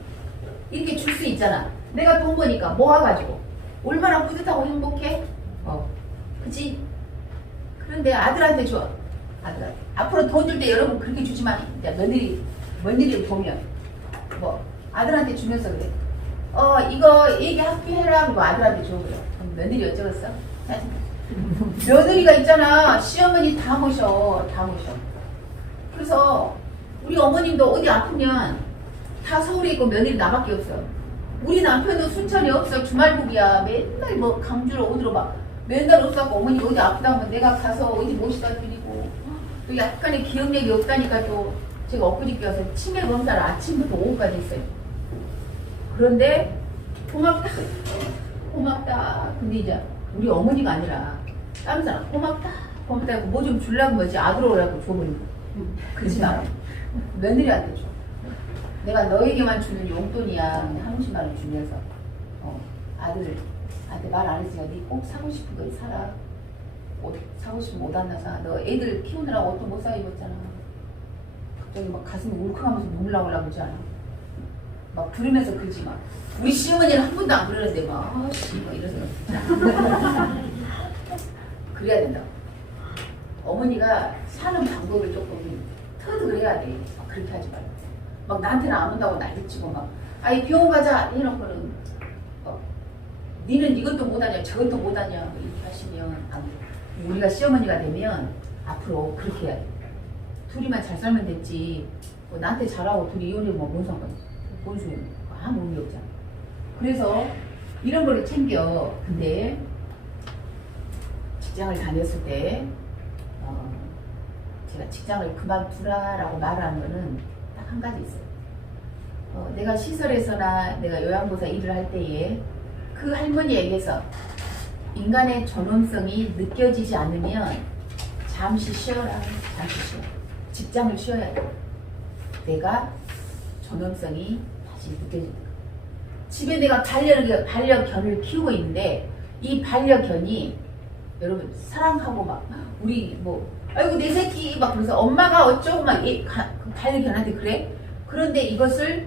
이렇게 줄 수 있잖아. 내가 돈 버니까 모아가지고 얼마나 뿌듯하고 행복해? 그치? 그런데 아들한테 줘. 아들한테. 앞으로 돈 줄 때 여러분 그렇게 주지만, 며느리 보면 뭐 아들한테 주면서 그래. 이거 얘기 학교해라. 뭐 아들한테 줘. 그래. 며느리 어쩌겠어? 며느리가 있잖아. 시어머니 다 모셔. 다 모셔. 그래서 우리 어머님도 어디 아프면 다 서울에 있고 며느리 나밖에 없어. 우리 남편도 순천이 없어. 주말복이야. 맨날 뭐 강주로 오늘로 막 맨날 없어갖고 어머니 어디 아프다 하면 내가 가서 어디 모시다 드리고 또 약간의 기억력이 없다니까 또 제가 엊그저께 와서 치매 검사를 아침부터 오후까지 했어요. 그런데 고맙다. 고맙다. 근데 이제 우리 어머니가 아니라 다른 사람 고맙다. 고맙다 하고 뭐 좀 주려고 뭐지 아들어 오라고 줘버린 거. 그러지 마라. 며느리한테 줘. 내가 너에게만 주는 용돈이야. 한 50만 원 주면서 아들한테 말 안 했으니까 네 꼭 사고 싶은 거 사라. 옷 사고 싶으면 옷 하나 사. 너 애들 키우느라고 옷도 못 사 입었잖아. 갑자기 막 가슴이 울컥하면서 눈물 나오려고 그러지 않아? 막 부르면서 그러지 마. 우리 시어머니는 한 번도 안 그러는데 막 아씨 막 이러서 그래야 된다고. 어머니가 사는 방법을 조금 터득을 해야 돼. 막 그렇게 하지 말고. 막 나한테는 안 온다고 난리치고 막 아이 병원 가자 해놓고는 니는 이것도 못하냐 저것도 못하냐 이렇게 하시면 안 돼. 우리가 시어머니가 되면 앞으로 그렇게 해야 돼. 둘이만 잘 살면 됐지 뭐 나한테 잘하고 둘이 이혼하면 뭔 상관이야. 뭔 소용이야. 아무 의미 없잖아. 그래서 이런 거를 챙겨. 근데 직장을 다녔을 때 제가 직장을 그만두라라고 말하는 거는 딱 한 가지 있어요. 내가 시설에서나 내가 요양보사 일을 할 때에 그 할머니에게서 인간의 존엄성이 느껴지지 않으면 잠시 쉬어라. 잠시 쉬어. 직장을 쉬어야 돼. 내가 존엄성이 다시 느껴진다. 집에 내가 반려견을 키우고 있는데 이 반려견이 여러분 사랑하고 막 우리 뭐 아이고 내 새끼 막 그래서 엄마가 어쩌고 막 반려견한테 그래? 그런데 이것을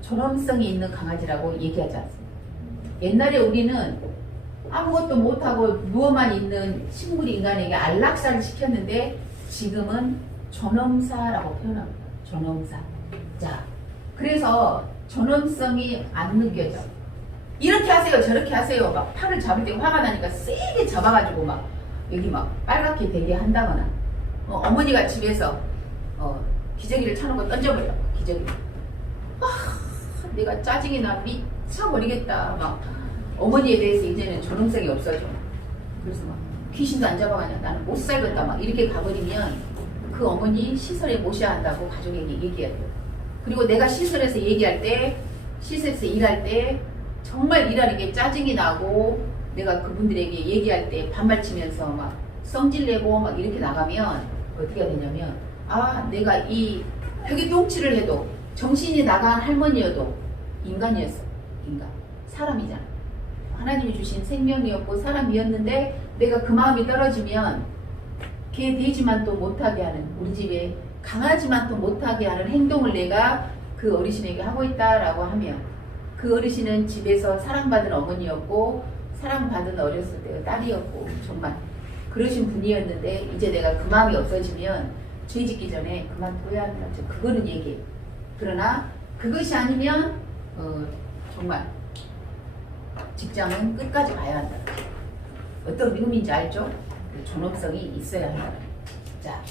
존엄성이 있는 강아지라고 얘기하지 않습니다. 옛날에 우리는 아무것도 못하고 누워만 있는 식물 인간에게 안락사를 시켰는데 지금은 존엄사라고 표현합니다. 존엄사. 자, 그래서 존엄성이 안 느껴져. 이렇게 하세요 저렇게 하세요 막 팔을 잡을 때 화가 나니까 세게 잡아가지고 막 여기 막 빨갛게 되게 한다거나 어머니가 집에서 기저귀를 차놓고 던져버려. 기저귀 내가 짜증이 나 미쳐버리겠다. 막 어머니에 대해서 이제는 존엄성이 없어져. 그래서 막 귀신도 안 잡아가냐 나는 못 살겠다 막 이렇게 가버리면 그 어머니 시설에 모셔야 한다고 가족에게 얘기해야 돼요. 그리고 내가 시설에서 얘기할 때 시설에서 일할 때 정말 일하는 게 짜증이 나고 내가 그분들에게 얘기할 때 반발치면서 막 성질내고 막 이렇게 나가면 어떻게 해야 되냐면 내가 이 벽에 똥치를 해도 정신이 나간 할머니여도 인간이었어. 인간. 사람이잖아. 하나님이 주신 생명이었고 사람이었는데 내가 그 마음이 떨어지면 개 돼지만 또 못하게 하는 우리 집에 강아지만 또 못하게 하는 행동을 내가 그 어르신에게 하고 있다라고 하면 그 어르신은 집에서 사랑받은 어머니였고 사랑받은 어렸을 때 딸이었고 정말 그러신 분이었는데 이제 내가 그 마음이 없어지면 죄 짓기 전에 그만둬야 한다. 그거는 얘기해. 그러나 그것이 아니면 정말 직장은 끝까지 가야 한다. 어떤 의미인지 알죠? 존엄성이 있어야 한다. 자,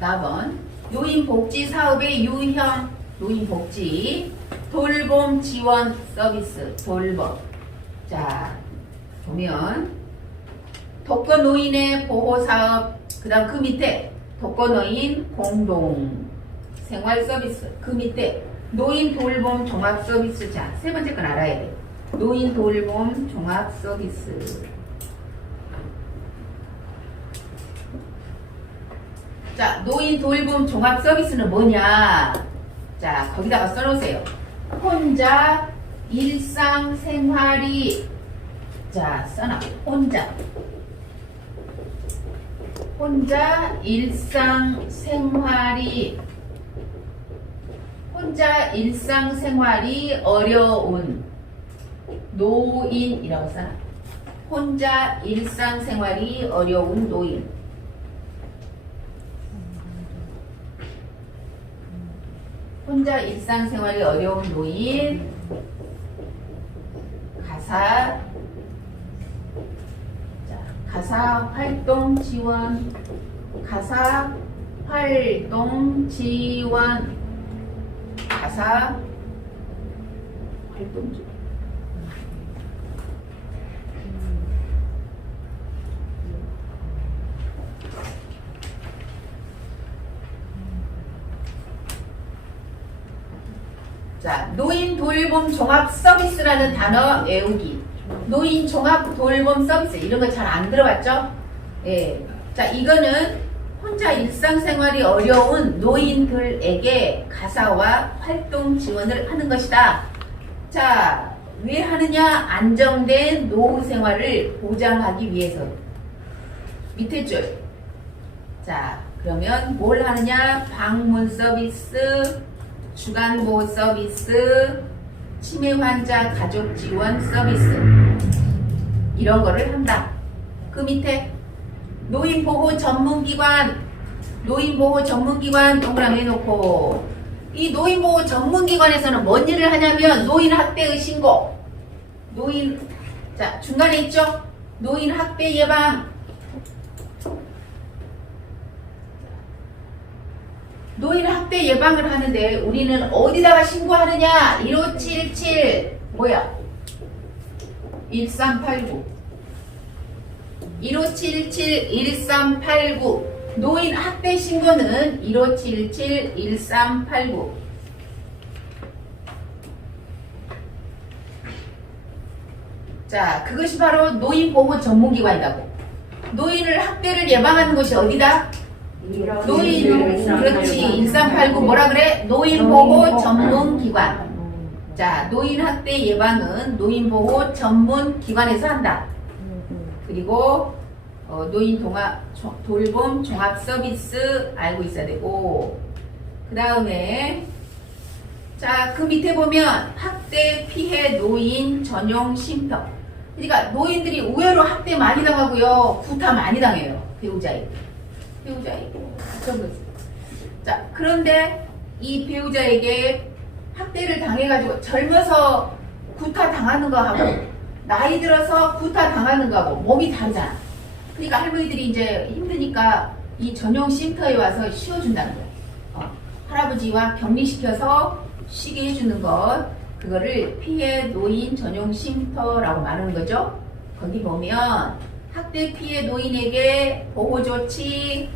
4번 노인복지 사업의 유형 노인복지 돌봄 지원 서비스 돌봄. 자, 보면 독거노인의 보호사업 그 다음 그 밑에 독거노인 공동 생활 서비스 그 밑에 노인 돌봄 종합 서비스. 자, 세 번째 건 알아야 돼. 노인 돌봄 종합 서비스. 자, 노인 돌봄 종합 서비스는 뭐냐? 자, 거기다가 써놓으세요. 혼자 일상생활이 자, 써놔. 혼자 일상생활이 어려운 노인이라고 써놔. 혼자 일상생활이 어려운 노인. 혼자 일상생활이 어려운 노인. 가사 가사 활동 지원, 가사 활동 지원, 가사 활동 지원. 자, 노인 돌봄 종합 서비스라는 단어 외우기. 노인 종합 돌봄 서비스 이런 거 잘 안 들어봤죠? 예. 자, 이거는 혼자 일상생활이 어려운 노인들에게 가사와 활동 지원을 하는 것이다. 자, 왜 하느냐? 안정된 노후 생활을 보장하기 위해서. 밑에 줄. 자, 그러면 뭘 하느냐? 방문 서비스, 주간보호 서비스, 치매 환자 가족 지원 서비스 이런 거를 한다. 그 밑에 노인보호 전문기관, 노인보호 전문기관 동그라미 해놓고 이 노인보호 전문기관에서는 뭔 일을 하냐면 노인 학대의 신고, 노인 자 중간에 있죠? 노인 학대 예방, 노인 학대 예방을 하는데 우리는 어디다가 신고하느냐? 1577 뭐야? 1389 1577 1389 노인 학대 신고는 1577 1389. 자, 그것이 바로 노인보호 전문기관이라고. 노인을 학대를 예방하는 곳이 어디다? 노인, 그렇지. 1389 뭐라 그래? 노인보호 전문기관. 자, 노인 학대 예방은 노인보호 전문기관에서 한다. 그리고 노인 돌봄 종합 서비스 알고 있어야 되고, 그 다음에 자, 그 밑에 보면 학대 피해 노인 전용 쉼터. 그러니까 노인들이 의외로 학대 많이 당하고요, 구타 많이 당해요. 배우자에게. 자, 그런데 이 배우자에게 학대를 당해가지고 젊어서 구타 당하는 거하고 나이 들어서 구타 당하는 거하고 몸이 다르잖아. 그러니까 할머니들이 이제 힘드니까 이 전용 쉼터에 와서 쉬어준다는 거야. 할아버지와 격리시켜서 쉬게 해주는 것, 그거를 피해 노인 전용 쉼터라고 말하는 거죠. 거기 보면 학대 피해 노인에게 보호 조치,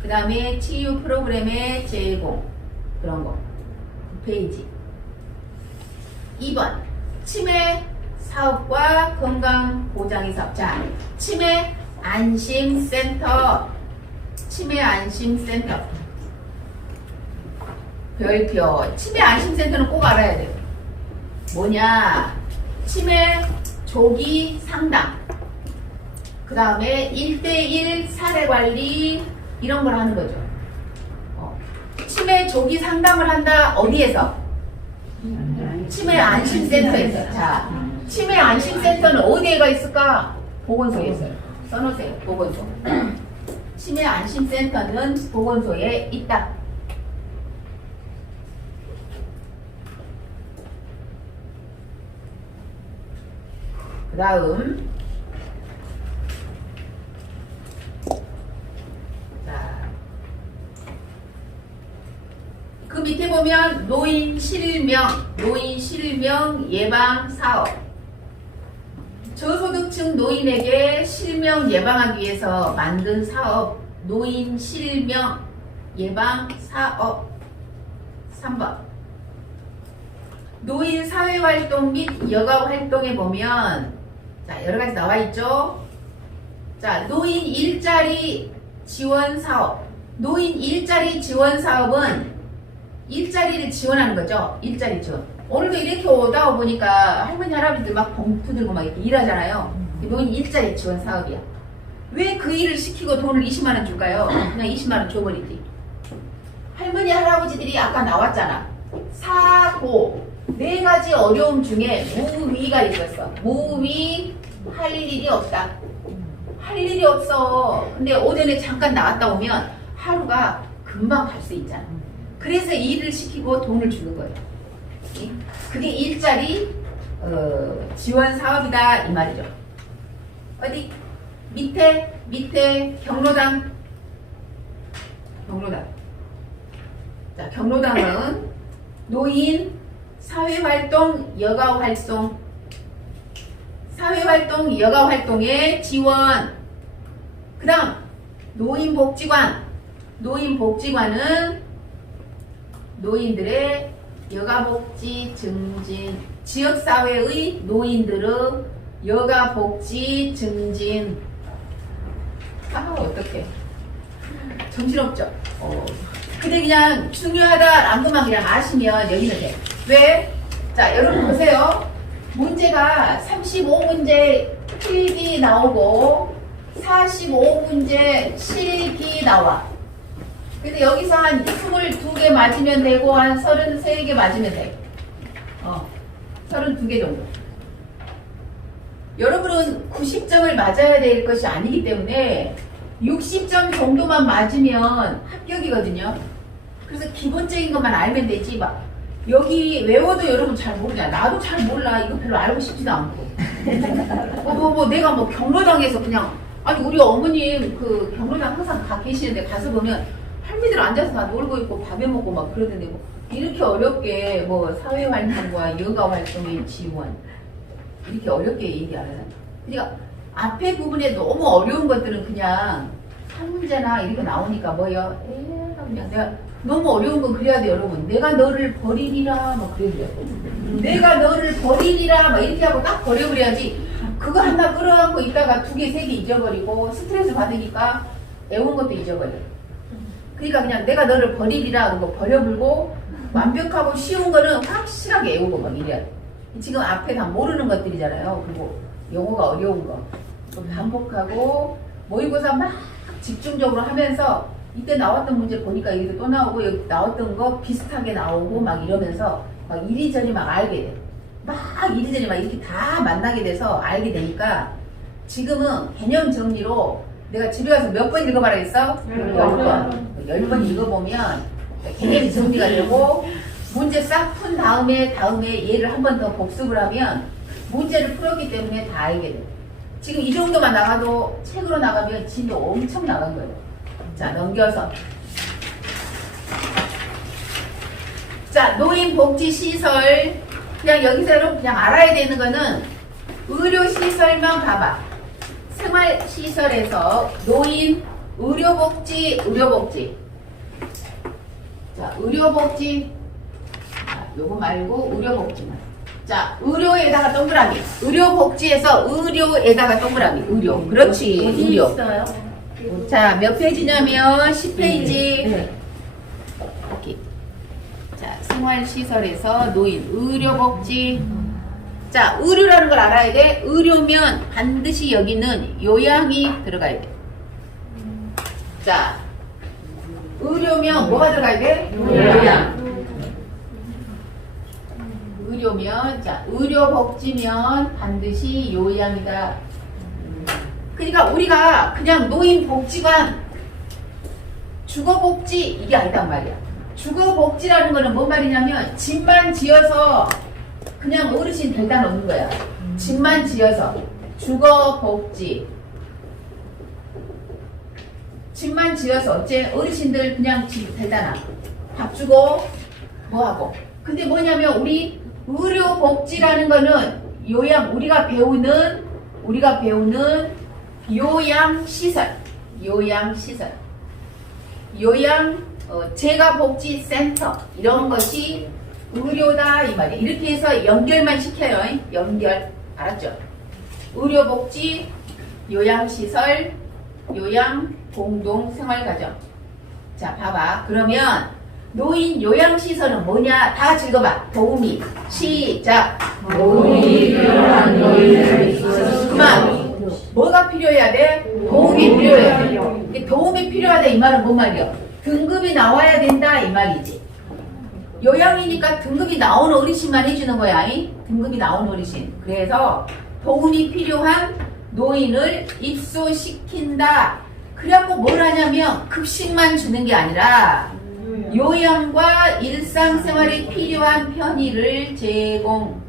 그 다음에 치유 프로그램의 제공, 그런 거. 9페이지. 2번 치매 사업과 건강 보장의 사업. 자, 치매 안심센터, 치매 안심센터. 별표. 치매 안심센터는 꼭 알아야 돼요. 뭐냐? 치매 조기 상담, 그 다음에 1:1 사례관리 이런 걸 하는 거죠. 치매 조기 상담을 한다. 어디에서? 치매 안심센터에서. 자, 치매 안심센터는 어디에가 있을까? 보건소에 있어요. 써놓으세요. 보건소. 치매 안심센터는 보건소에 있다. 그 다음 그 밑에 보면 노인 실명 예방 사업. 저소득층 노인에게 실명 예방하기 위해서 만든 사업, 노인 실명 예방 사업. 3번. 노인 사회활동 및 여가 활동에 보면 자, 여러 가지 나와 있죠. 자, 노인 일자리 지원 사업. 노인 일자리 지원 사업은 일자리를 지원하는 거죠. 일자리 지원. 오늘도 이렇게 오다 보니까 할머니 할아버지들 막 봉투 들고 막 이렇게 일하잖아요. 이건 일자리 지원 사업이야. 왜 그 일을 시키고 돈을 20만 원 줄까요? 그냥 20만 원 줘버리지. 할머니 할아버지들이 아까 나왔잖아. 사고 4가지 어려움 중에 무위가 있었어. 무위, 할 일이 없다. 할 일이 없어. 근데 오전에 잠깐 나갔다 오면 하루가 금방 갈 수 있잖아. 그래서 일을 시키고 돈을 주는 거예요. 그게 일자리 지원 사업이다 이 말이죠. 어디? 밑에 경로당. 자, 경로당은 노인 사회활동 여가활동. 사회활동 여가활동의 지원. 그 다음 노인복지관. 노인복지관은 노인들의 여가복지 증진. 지역사회의 노인들의 여가복지 증진. 어떡해. 정신없죠? 근데 그냥 중요하다라는 것만 그냥 아시면 여기는 돼. 왜? 자, 여러분 보세요. 문제가 35문제 필기 나오고 45문제 실기 나와. 근데 여기서 한 22개 맞으면 되고 한 33개 맞으면 돼. 32개 정도. 여러분은 90점을 맞아야 될 것이 아니기 때문에 60점 정도만 맞으면 합격이거든요. 그래서 기본적인 것만 알면 되지. 막 여기 외워도 여러분 잘 모르냐. 나도 잘 몰라. 이거 별로 알고 싶지도 않고. 내가 뭐 경로당에서 그냥, 아니 우리 어머님 그 경로당 항상 가 계시는데 가서 보면 할미들 앉아서 다 놀고 있고 밥에 먹고 막 그러던데 뭐 이렇게 어렵게 뭐 사회활동과 여가활동의 지원 이렇게 어렵게 얘기 안 해요. 그러니까 앞에 부분에 너무 어려운 것들은 그냥 한 문제나 이렇게 나오니까 뭐요? 그냥 내가 너무 어려운 건 그래야 돼 여러분. 내가 너를 버리리라 막 그래야 돼. 내가 너를 버리리라 막 이렇게 하고 딱 버려버려야지. 그거 하나 끌어안고 있다가 2개, 3개 잊어버리고 스트레스 받으니까 외운 것도 잊어버려. 그러니까 그냥 내가 너를 버리리라 그거 버려불고 완벽하고 쉬운 거는 확실하게 외우고 막 이래야 돼. 지금 앞에 다 모르는 것들이잖아요. 그리고 영어가 어려운 거 반복하고 모의고사 막 집중적으로 하면서 이때 나왔던 문제 보니까 여기도 또 나오고 여기 나왔던 거 비슷하게 나오고 막 이러면서 막 이리저리 막 알게 돼. 막 이리저리 막 이렇게 다 만나게 돼서 알게 되니까 지금은 개념 정리로 내가 집에 가서 몇 번 읽어봐라 했어? 10번. 10번 읽어보면 개념이 정리가 되고 문제 싹 푼 다음에 얘를 한 번 더 복습을 하면 문제를 풀었기 때문에 다 알게 돼. 지금 이 정도만 나가도 책으로 나가면 진도 엄청 나간 거예요. 자, 넘겨서. 자, 노인복지시설. 그냥 여기서 여러분 그냥 알아야 되는 거는 의료시설만 봐봐. 생활시설에서 노인, 의료복지. 자, 의료복지. 요거 말고 의료복지만. 자, 의료에다가 동그라미. 의료복지에서 의료에다가 동그라미. 의료. 그렇지. 의료. 있어요? 자, 몇 페이지냐면 10페이지. 네. 여기. 자, 생활시설에서 노인, 의료복지. 자, 의료라는 걸 알아야 돼. 의료면 반드시 여기는 요양이 들어가야 돼. 자, 의료면 뭐가 들어가야 돼? 요양. 의료면, 자, 의료복지면 반드시 요양이다. 그러니까 우리가 그냥 노인복지관, 주거복지 이게 아니단 말이야. 주거복지라는 거는 뭔 말이냐면 집만 지어서 그냥 어르신 될다 놓는 거야. 집만 지어서 주거복지. 집만 지어서 어째 어르신들 그냥 집 될다 놔. 밥 주고 뭐하고. 근데 뭐냐면 우리 의료복지라는 거는 요양, 우리가 배우는 요양시설, 재가복지센터 이런 것이 의료다 이 말이에요. 이렇게 해서 연결만 시켜요. 연결. 알았죠? 의료복지, 요양시설, 요양공동생활가정. 자, 봐봐. 그러면 노인 요양시설은 뭐냐? 다 같이 읽어봐. 도우미. 시작. 노인이 필요한 노인을 있어서 그만. 뭐가 필요해야 돼? 도움이 필요해야 돼. 도움이 필요하다 이 말은 뭔 말이야? 등급이 나와야 된다 이 말이지. 요양이니까 등급이 나오는 어르신만 해주는 거야. 등급이 나오는 어르신. 그래서 도움이 필요한 노인을 입소시킨다. 그래갖고 뭘 하냐면 급식만 주는 게 아니라 요양과 일상생활에 필요한 편의를 제공.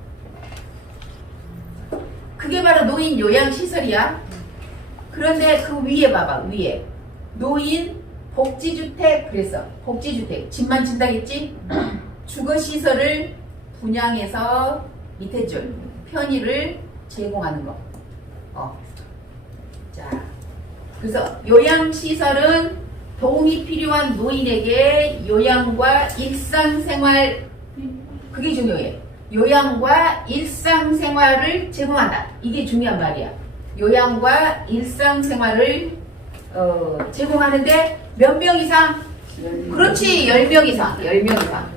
그게 바로 노인 요양시설이야. 그런데 그 위에 봐봐. 위에 노인 복지주택 그랬어. 복지주택 집만 진다겠지? 주거시설을 분양해서 밑에 줄 편의를 제공하는 거. 자, 그래서 요양시설은 도움이 필요한 노인에게 요양과 일상생활, 그게 중요해. 요양과 일상생활을 제공한다. 이게 중요한 말이야. 요양과 일상생활을 제공하는데 몇 명 이상? 그렇지, 10명 이상. 10명 이상.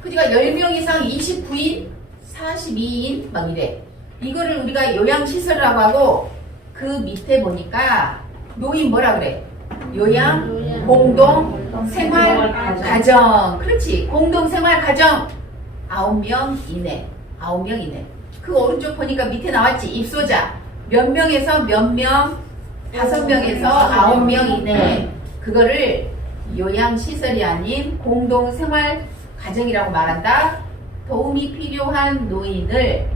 그러니까 10명 이상 29인, 42인 막 이래. 이거를 우리가 요양시설이라고 하고 그 밑에 보니까 노인 뭐라 그래? 요양 공동생활가정. 그렇지. 공동생활가정 9명 이내. 9명 이내. 그 오른쪽 보니까 밑에 나왔지. 입소자. 몇 명에서 몇 명? 5명에서 9명 이내. 그거를 요양시설이 아닌 공동생활가정이라고 말한다. 도움이 필요한 노인을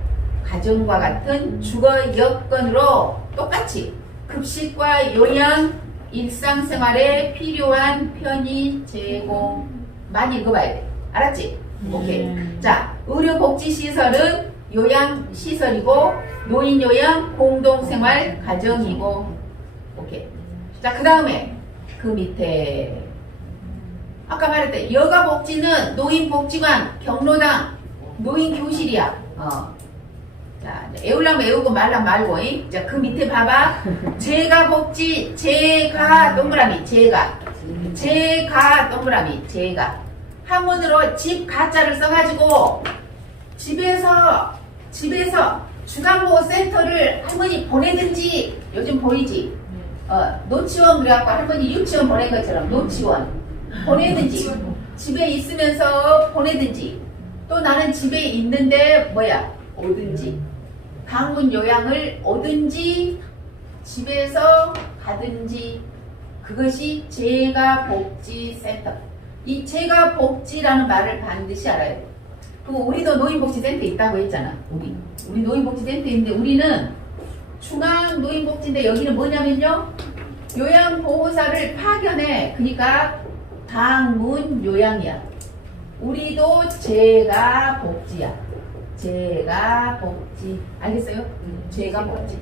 가정과 같은 주거 여건으로 똑같이 급식과 요양, 일상생활에 필요한 편의 제공. 많이 읽어봐야 돼. 알았지? 오케이. 자, 의료복지시설은 요양시설이고 노인요양 공동생활 가정이고. 오케이. 자, 그 다음에 그 밑에 아까 말했대. 여가복지는 노인복지관, 경로당, 노인교실이야. 자, 애우려면 애우고 말라면 말고. 자, 그 밑에 봐봐. 재가복지, 재가 동그라미, 재가 동그라미, 재가. 한문으로 집 가자를 써가지고 집에서 주간보호센터를 할머니 보내든지. 요즘 보이지? 노치원 그래갖고 할머니 유치원 보낸 것처럼 노치원 보내든지, 집에 있으면서 보내든지, 또 나는 집에 있는데 뭐야? 오든지, 방문 요양을 오든지, 집에서 가든지, 그것이 재가복지센터. 이 재가복지라는 말을 반드시 알아야 돼. 그리고 우리도 노인복지센터 있다고 했잖아. 우리 노인복지센터 있는데 우리는 중앙노인복지인데 여기는 뭐냐면요, 요양보호사를 파견해. 그러니까 방문 요양이야. 우리도 재가복지야. 재가복지. 알겠어요? 재가복지.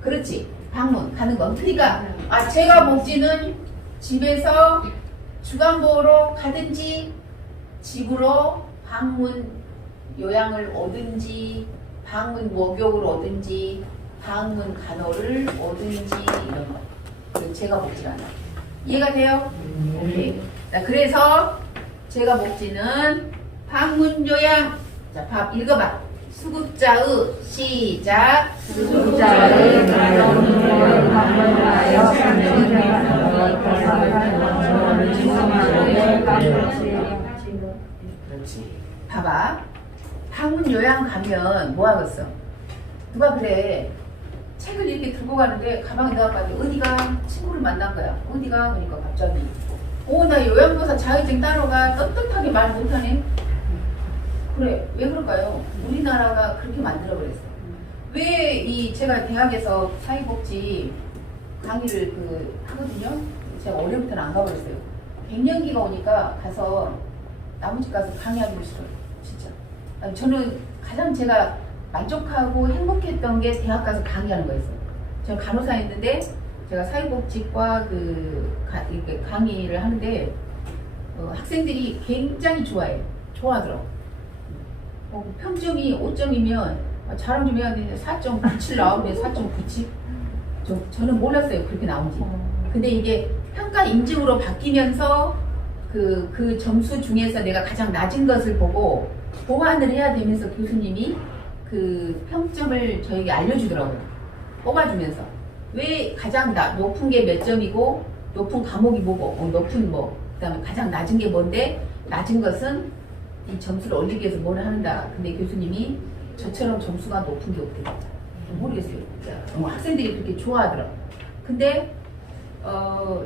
그렇지. 방문 가는 거. 그러니까 재가복지는 집에서 주간보호로 가든지, 집으로 방문 요양을 오든지, 방문 목욕을 오든지, 방문 간호를 오든지, 이런 거. 그 재가복지라는. 이해가 돼요? 오케이. 자, 그래서 재가복지는 방문 요양. 자, 밥 읽어봐. 수급자의 시작. 수급자의 가정을 방문하여 그렇지. 봐봐. 방문 요양 가면 뭐 하겠어? 누가 그래. 책을 이렇게 들고 가는데 가방에 넣어가지고 어디가? 친구를 만난 거야. 어디가? 그러니까 갑자기 나 요양보호사 자격증 따러 가. 떳떳하게 말 못하네. 그래. 왜 그럴까요? 우리나라가 그렇게 만들어버렸어. 왜 제가 대학에서 사회복지 강의를 하거든요. 제가 어려부터는 안 가버렸어요. 갱년기가 오니까 가서 나무집 가서 강의하기로 싫어요. 진짜. 아니, 저는 가장 제가 만족하고 행복했던 게 대학 가서 강의하는 거였어요. 저는 간호사였는데 제가 사회복지과 이렇게 강의를 하는데 학생들이 굉장히 좋아하더라고. 평점이 5점이면 자랑 좀 해야 되는데 4.97 나오는데 4.97? 저는 몰랐어요. 그렇게 나온지. 근데 이게 평가 인증으로 바뀌면서 그 점수 중에서 내가 가장 낮은 것을 보고 보완을 해야 되면서 교수님이 그 평점을 저에게 알려주더라고요. 뽑아주면서. 왜 가장 높은 게 몇 점이고, 높은 과목이 뭐고, 높은 그 다음에 가장 낮은 게 뭔데, 낮은 것은 이 점수를 올리기 위해서 뭘 하는다. 근데 교수님이 저처럼 점수가 높은 게 없대. 모르겠어요. 학생들이 그렇게 좋아하더라고. 근데, 내가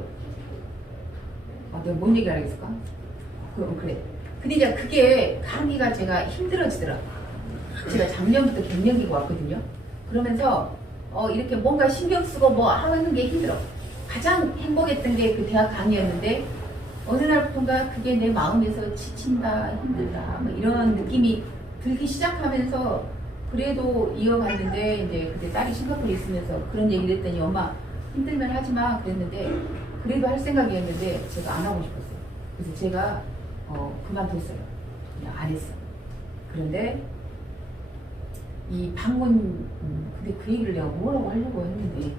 뭔 얘기 하겠을까? 그래. 근데 이제 그게 강의가 제가 힘들어지더라고. 제가 작년부터 갱년기가 왔거든요. 그러면서 이렇게 뭔가 신경 쓰고 뭐 하는 게 힘들어. 가장 행복했던 게 그 대학 강의였는데 어느 날부터가 그게 내 마음에서 지친다, 힘들다 뭐 이런 느낌이 들기 시작하면서 그래도 이어갔는데 이제 그때 딸이 싱가포르에 있으면서 그런 얘기를 했더니 엄마 힘들면 하지 마 그랬는데 그래도 할 생각이었는데 제가 안 하고 싶었어요. 그래서 제가 그만뒀어요. 그냥 안 했어. 그런데 이 방문 근데 그 얘기를 내가 뭐라고 하려고 했는데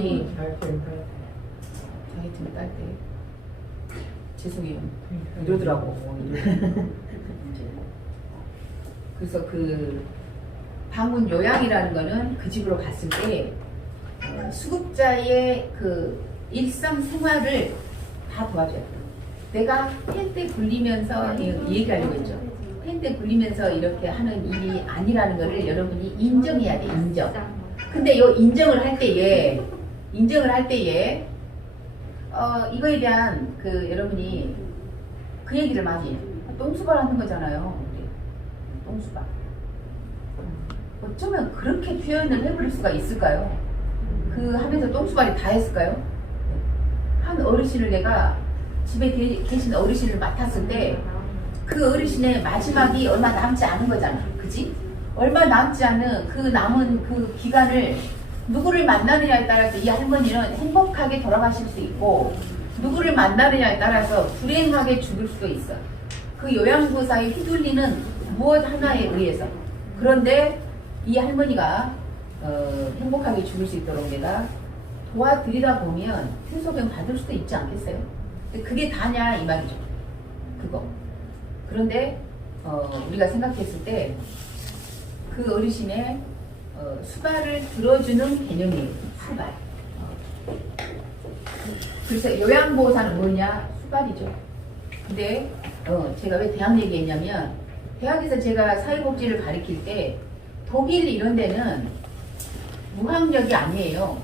이 자격증 딸 때 죄송해요 이러더라고 그래서 그 방문 요양이라는 거는 그 집으로 갔을 때 수급자의 그 일상생활을 다 도와줘요. 내가 펜때 굴리면서 이 얘기하려고 했죠. 펜때 굴리면서 이렇게 하는 일이 아니라는 거를 여러분이 인정해야 돼. 인정. 근데 요 인정을 할 때에 이거에 대한 그 여러분이 그 얘기를 많이 해요. 똥수발 하는 거잖아요. 똥수발. 어쩌면 그렇게 표현을 해버릴 수가 있을까요? 그 하면서 똥수발이 다 했을까요? 한 어르신을 내가 집에 계신 어르신을 맡았을 때 그 어르신의 마지막이 얼마 남지 않은 거잖아. 그지? 얼마 남지 않은 그 남은 그 기간을 누구를 만나느냐에 따라서 이 할머니는 행복하게 돌아가실 수 있고 누구를 만나느냐에 따라서 불행하게 죽을 수도 있어. 그 요양보사에 휘둘리는 무엇 하나에 의해서. 그런데 이 할머니가 행복하게 죽을 수 있도록 내가 도와드리다 보면 퇴소병 받을 수도 있지 않겠어요? 근데 그게 다냐 이 말이죠. 그거. 그런데 우리가 생각했을 때 그 어르신의 수발을 들어주는 개념이에요. 수발. 그래서 요양보호사는 뭐냐? 수발이죠. 근데 제가 왜 대학 얘기했냐면 대학에서 제가 사회복지를 가르칠 때 독일 이런 데는 무학력이 아니에요.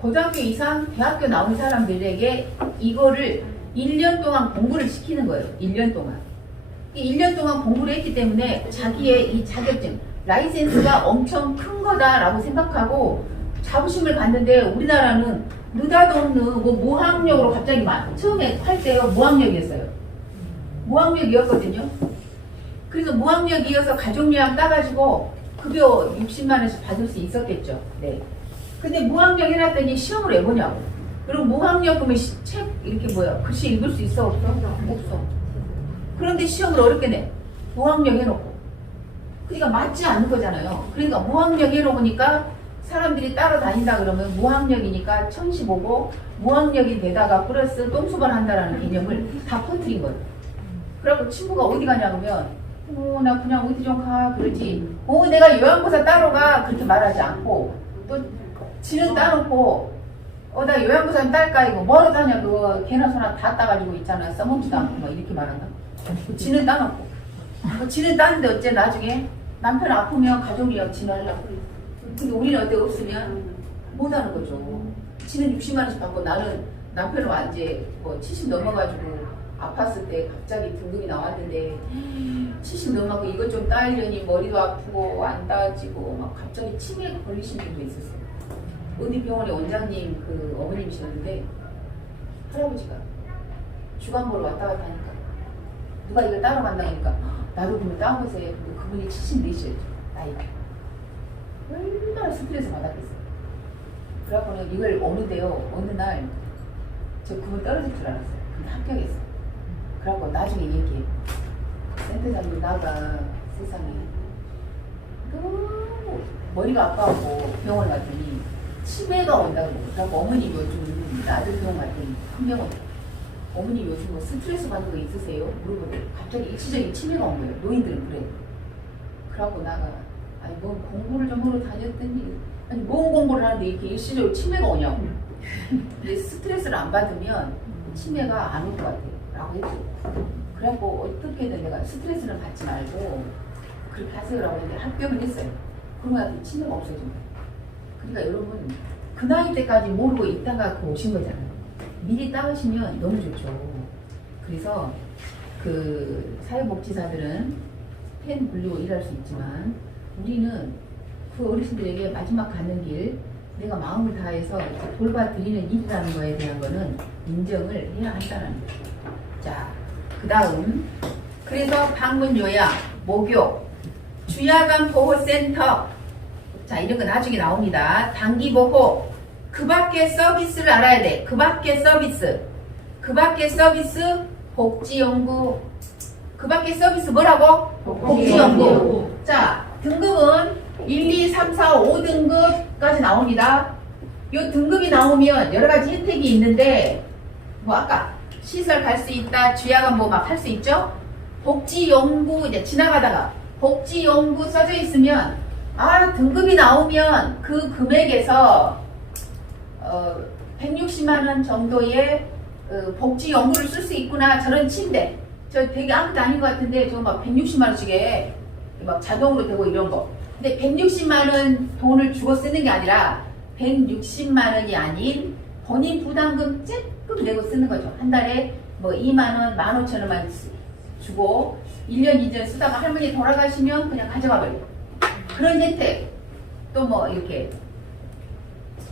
고등학교 이상 대학교 나온 사람들에게 이거를 1년 동안 공부를 시키는 거예요. 1년 동안. 이 1년 동안 공부를 했기 때문에 자기의 이 자격증, 라이센스가 엄청 큰 거다라고 생각하고 자부심을 갖는데 우리나라는 느닷없는 뭐 무학력으로 갑자기 처음에 할 때요 무학력이었어요. 무학력이었거든요. 그래서 무학력이어서 가족요양 따가지고 급여 60만 원씩 받을 수 있었겠죠. 네. 근데 무학력 해놨더니 시험을 왜 보냐고. 그럼 무학력 그러면 책 이렇게 글씨 읽을 수 있어 없어? 없어. 그런데 시험을 어렵게 내. 무학력 해놓고. 그러니까 맞지 않는 거잖아요. 그러니까 무학력 해놓으니까 사람들이 따라다닌다 그러면 무학력이니까 천시 보고 무학력이 되다가 플러스 똥수발 한다라는 개념을 다 퍼뜨린 거예요. 그래갖고 친구가 어디 가냐 그러면 나 그냥 어디 좀 가 그러지. 내가 요양보사 따로 가 그렇게 말하지 않고 또 지는 따놓고 나 요양보사 딸까 이거 뭐하러 따냐 그거 개나 소나 다 따가지고 있잖아 써먹지도 않고 막 이렇게 말한다. 지는 따놓고 지는 따는데 어째 나중에 남편 아프면 가족이랑 지내려고 근데 우리는 어때 없으면 못하는 거죠. 지는 60만 원씩 받고 나는 남편은 이제 70 넘어가지고 아팠을 때 갑자기 등급이 나왔는데 70 넘어가고 이것 좀 따려니 머리도 아프고 안 따지고 막 갑자기 치매가 걸리신 분도 있었어요. 어디 병원에 원장님 그 어머님이셨는데 할아버지가 주간 보러 왔다 갔다 하니까 누가 이걸 따러 간다니까 나도 그러면 따보세요. 근데 그분이 74이셨죠. 나이가. 얼마나 스트레스 받았겠어요. 그래갖고는 이걸 어느 날 저 그분 떨어질 줄 알았어요. 근데 합격했어요. 그래갖고 나중에 얘기해. 센터장님 나가 세상에 너무 머리가 아파갖고 병원 갔더니 치매가 온다고. 그래갖고 어머니 요즘 아들 병원 갔더니 큰 병원. 어머니 요즘 뭐 스트레스 받는 거 있으세요? 물어보더니 갑자기 일시적인 치매가 온 거예요. 노인들은 그래. 그래갖고 나가 아니 뭔 공부를 좀 하러 다녔더니 아니 뭔 공부를 하는데 이렇게 일시적으로 치매가 오냐고. 근데 스트레스를 안 받으면 치매가 안 올 것 같아요. 라고 했죠. 그래갖고 어떻게든 내가 스트레스는 받지 말고 그렇게 하세요라고 했는데 합격을 했어요. 그러면 치매가 없어진 거예요. 그러니까 여러분 그 나이 때까지 모르고 있다가 오신 거잖아요. 미리 따으시면 너무 좋죠. 그래서 그 사회복지사들은 펜 굴리고 일할 수 있지만 우리는 그 어르신들에게 마지막 가는 길 내가 마음을 다해서 이렇게 돌봐드리는 일이라는 거에 대한 거는 인정을 해야 한다는 거예요. 자, 그 다음 그래서 방문 요양, 목욕, 주야간 보호센터 자 이런 거 나중에 나옵니다. 단기 보호 그 밖에 서비스를 알아야 돼. 그 밖에 서비스 복지연구 그 밖에 서비스 뭐라고? 복지연구. 자 등급은 1, 2, 3, 4, 5등급까지 나옵니다. 이 등급이 나오면 여러 가지 혜택이 있는데 뭐 아까 시설 갈 수 있다, 주야간 뭐 막 할 수 있죠? 복지연구 이제 지나가다가 복지연구 써져 있으면 등급이 나오면 그 금액에서 160만 원 정도의 복지연구를 쓸 수 있구나. 저런 침대 저 되게 아무것도 아닌 것 같은데 저거 막 160만 원씩에 막 자동으로 되고 이런 거. 근데 160만 원 돈을 주고 쓰는 게 아니라 160만 원이 아닌 본인 부담금 조금 내고 쓰는 거죠. 한 달에 뭐 2만 원, 15,000원만 주고 1년, 2년 쓰다가 할머니 돌아가시면 그냥 가져가 버리고 그런 혜택. 또 뭐 이렇게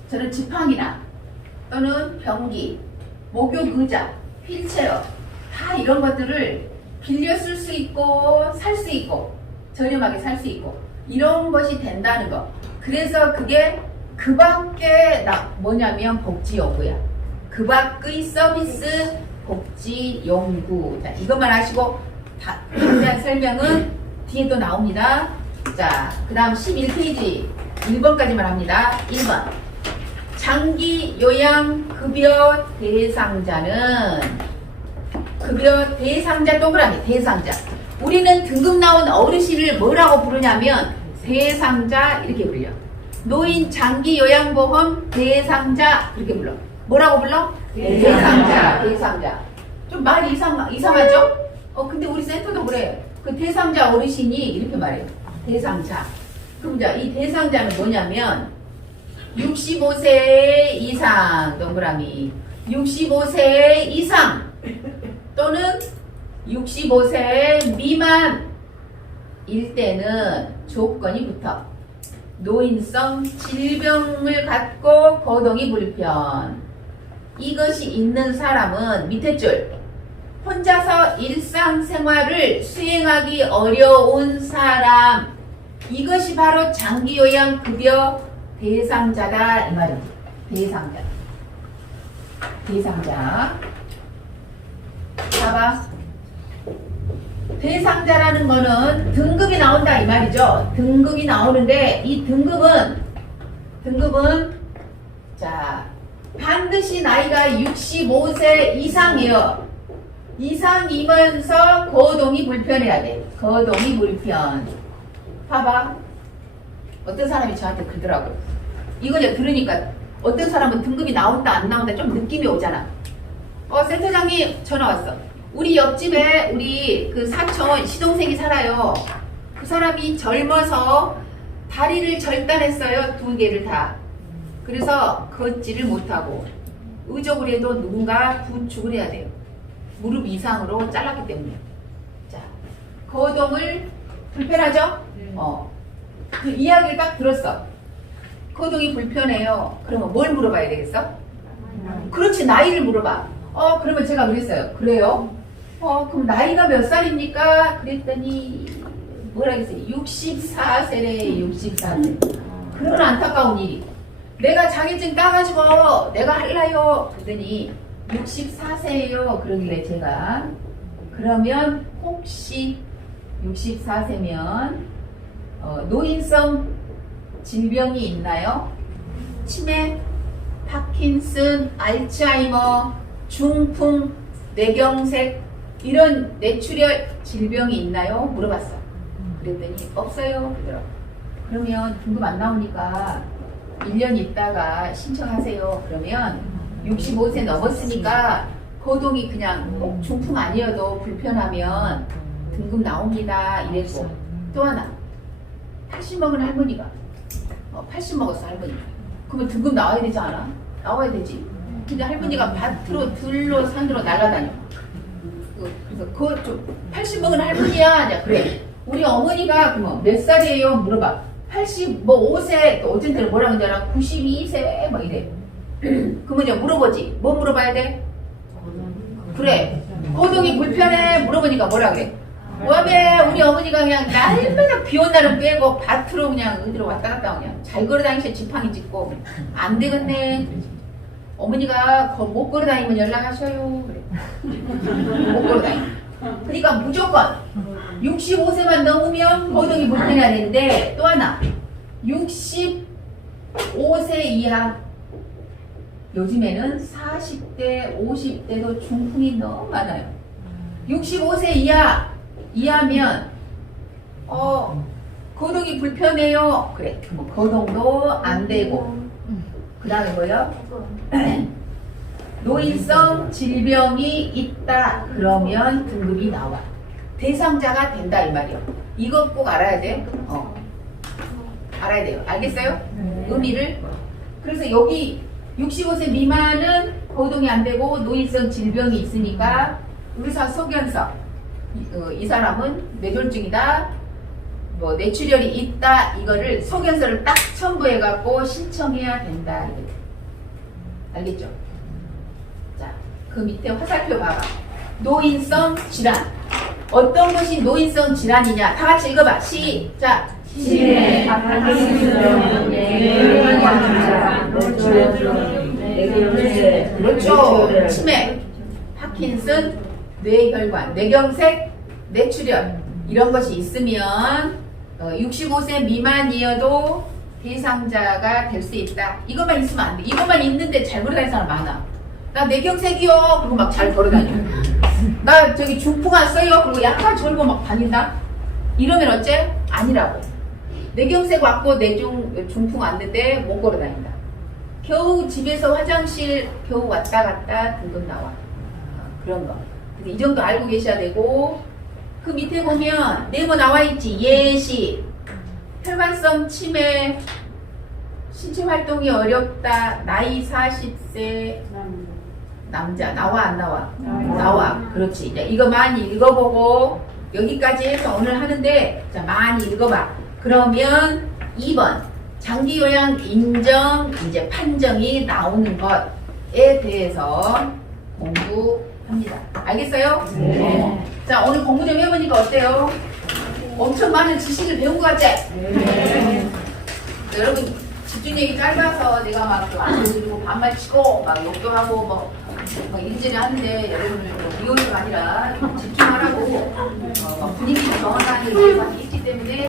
저런 지팡이나 또는 변기, 목욕 의자, 휠체어 다 이런 것들을 빌려 쓸 수 있고 살 수 있고 저렴하게 살 수 있고 이런 것이 된다는 거. 그래서 그게 그 밖에 뭐냐면 복지연구야. 그 밖의 서비스 복지연구. 자, 이것만 하시고 자세한 설명은 뒤에 또 나옵니다. 자, 그 다음 11페이지 1번까지만 합니다. 1번 장기 요양 급여 대상자는 급여 대상자 동그라미 대상자. 우리는 등급 나온 어르신을 뭐라고 부르냐면 대상자 이렇게 불려. 노인 장기 요양보험 대상자 이렇게 불러. 뭐라고 불러? 대상자. 좀 말이 이상하죠? 근데 우리 센터도 그래. 그 대상자 어르신이 이렇게 말해요. 대상자. 그럼 자, 이 대상자는 뭐냐면 65세 이상 동그라미 65세 이상 또는 65세 미만일 때는 조건이 붙어. 노인성 질병을 갖고 거동이 불편. 이것이 있는 사람은 밑에 줄 혼자서 일상생활을 수행하기 어려운 사람. 이것이 바로 장기요양급여 대상자다 이 말입니다. 대상자. 봐봐. 대상자라는 거는 등급이 나온다 이 말이죠. 등급이 나오는데 이 등급은 자 반드시 나이가 65세 이상이요. 이상이면서 거동이 불편해야 돼. 거동이 불편. 봐봐. 어떤 사람이 저한테 그러더라고. 이거 이제 들으니까 어떤 사람은 등급이 나온다 안 나온다 좀 느낌이 오잖아. 센터장님 전화 왔어. 우리 옆집에 우리 그 사촌 시동생이 살아요. 그 사람이 젊어서 다리를 절단했어요. 2개를 다. 그래서 걷지를 못하고 의족을 해도 누군가 부축을 해야 돼요. 무릎 이상으로 잘랐기 때문에. 자, 거동을 불편하죠? 그 이야기를 딱 들었어. 거동이 불편해요. 그러면 뭘 물어봐야 되겠어? 그렇지, 나이를 물어봐. 그러면 제가 그랬어요. 그래요? 그럼 나이가 몇 살입니까? 그랬더니 뭐라 그랬어요? 64세래. 64세. 그런 안타까운 일이. 내가 자격증 따가지고 내가 할라요. 그랬더니 64세예요. 그러길래 제가 그러면 혹시 64세면 노인성 질병이 있나요? 치매, 파킨슨, 알츠하이머, 중풍, 뇌경색 이런 뇌출혈 질병이 있나요? 물어봤어. 그랬더니 없어요. 그러더라고. 그러면 등급 안 나오니까 1년 있다가 신청하세요. 그러면 65세 넘었으니까 거동이 그냥 꼭 중풍 아니어도 불편하면 등급 나옵니다. 이랬고 또 하나 80 먹은 할머니가 80 먹었어 할머니. 그러면 등급 나와야 되지 않아? 나와야 되지. 근데 할머니가 밭으로 들로 산으로 날아다녀. 그래서 그 80 먹은 할머니야. 그래. 우리 어머니가 그러면 몇 살이에요? 물어봐. 85세, 어쩐 때는 뭐라고 하잖아. 92세, 막 이래. 그러면 이제 물어보지. 뭐 물어봐야 돼? 그래. 거동이 불편해? 물어보니까 뭐라 그래? 왜 우리 어머니가 그냥 날마다 비 온 날은 빼고 밭으로 그냥 어디로 왔다 갔다 그냥 잘 걸어 다니셔 지팡이 짚고 안 되겠네. 어머니가 못 걸어 다니면 연락하셔요. 그래. 못 걸어 다니. 그러니까 무조건 65세만 넘으면 거동이 불편해야 되는데 또 하나 65세 이하 요즘에는 40대, 50대도 중풍이 너무 많아요. 65세 이하면 거동이 불편해요. 그래, 뭐 거동도 안 되고 그 다음에 뭐요? 노인성 질병이 있다 그러면 등급이 나와. 대상자가 된다 이 말이요. 이거 꼭 알아야 돼. 알아야 돼요. 알겠어요? 의미를. 그래서 여기 65세 미만은 거동이 안 되고 노인성 질병이 있으니까 의사 소견서 이 사람은 뇌졸중이다 뭐 뇌출혈이 있다 이거를 소견서를 딱 첨부해 갖고 신청해야 된다. 알겠죠? 자, 그 밑에 화살표 봐봐. 노인성 질환. 어떤 것이 노인성 질환이냐? 다 같이 읽어봐. 시작. 치매, 파킨슨, 뇌혈관 주사, 뇌경색, 그렇죠. 치매, 파킨슨, 뇌혈관, 뇌경색, 뇌출혈 이런 것이 있으면 65세 미만이어도 대상자가 될 수 있다. 이것만 있으면 안 돼. 이것만 있는데 잘 걸어다니는 사람 많아. 나 뇌경색이요. 그리고 막 잘 걸어다녀. 나 저기 중풍 왔어요. 그리고 약간 졸고 막 다닌다. 이러면 어째? 아니라고. 뇌경색 왔고 중풍 왔는데 못 걸어다닌다. 겨우 집에서 화장실 겨우 왔다 갔다 등급 나와. 그런 거. 이 정도 알고 계셔야 되고 그 밑에 보면 네모 나와 있지. 예시. 혈관성 치매. 신체 활동이 어렵다. 나이 40세. 남자. 나와 안 나와? 나와. 그렇지. 이제 이거 많이 읽어보고 여기까지 해서 오늘 하는데 자 많이 읽어봐. 그러면 2번 장기 요양 인정 이제 판정이 나오는 것에 대해서 공부합니다. 알겠어요? 네. 자 오늘 공부 좀 해보니까 어때요? 엄청 많은 지식을 배운 것 같지? 네. 여러분 집중력이 짧아서 내가 막 안해주고 반말 치고 막 욕도 하고 막 이리저리 하는데 여러분을 미워서가 아니라 좀 집중하라고 막 분위기를 정확하게 위해서 있기 때문에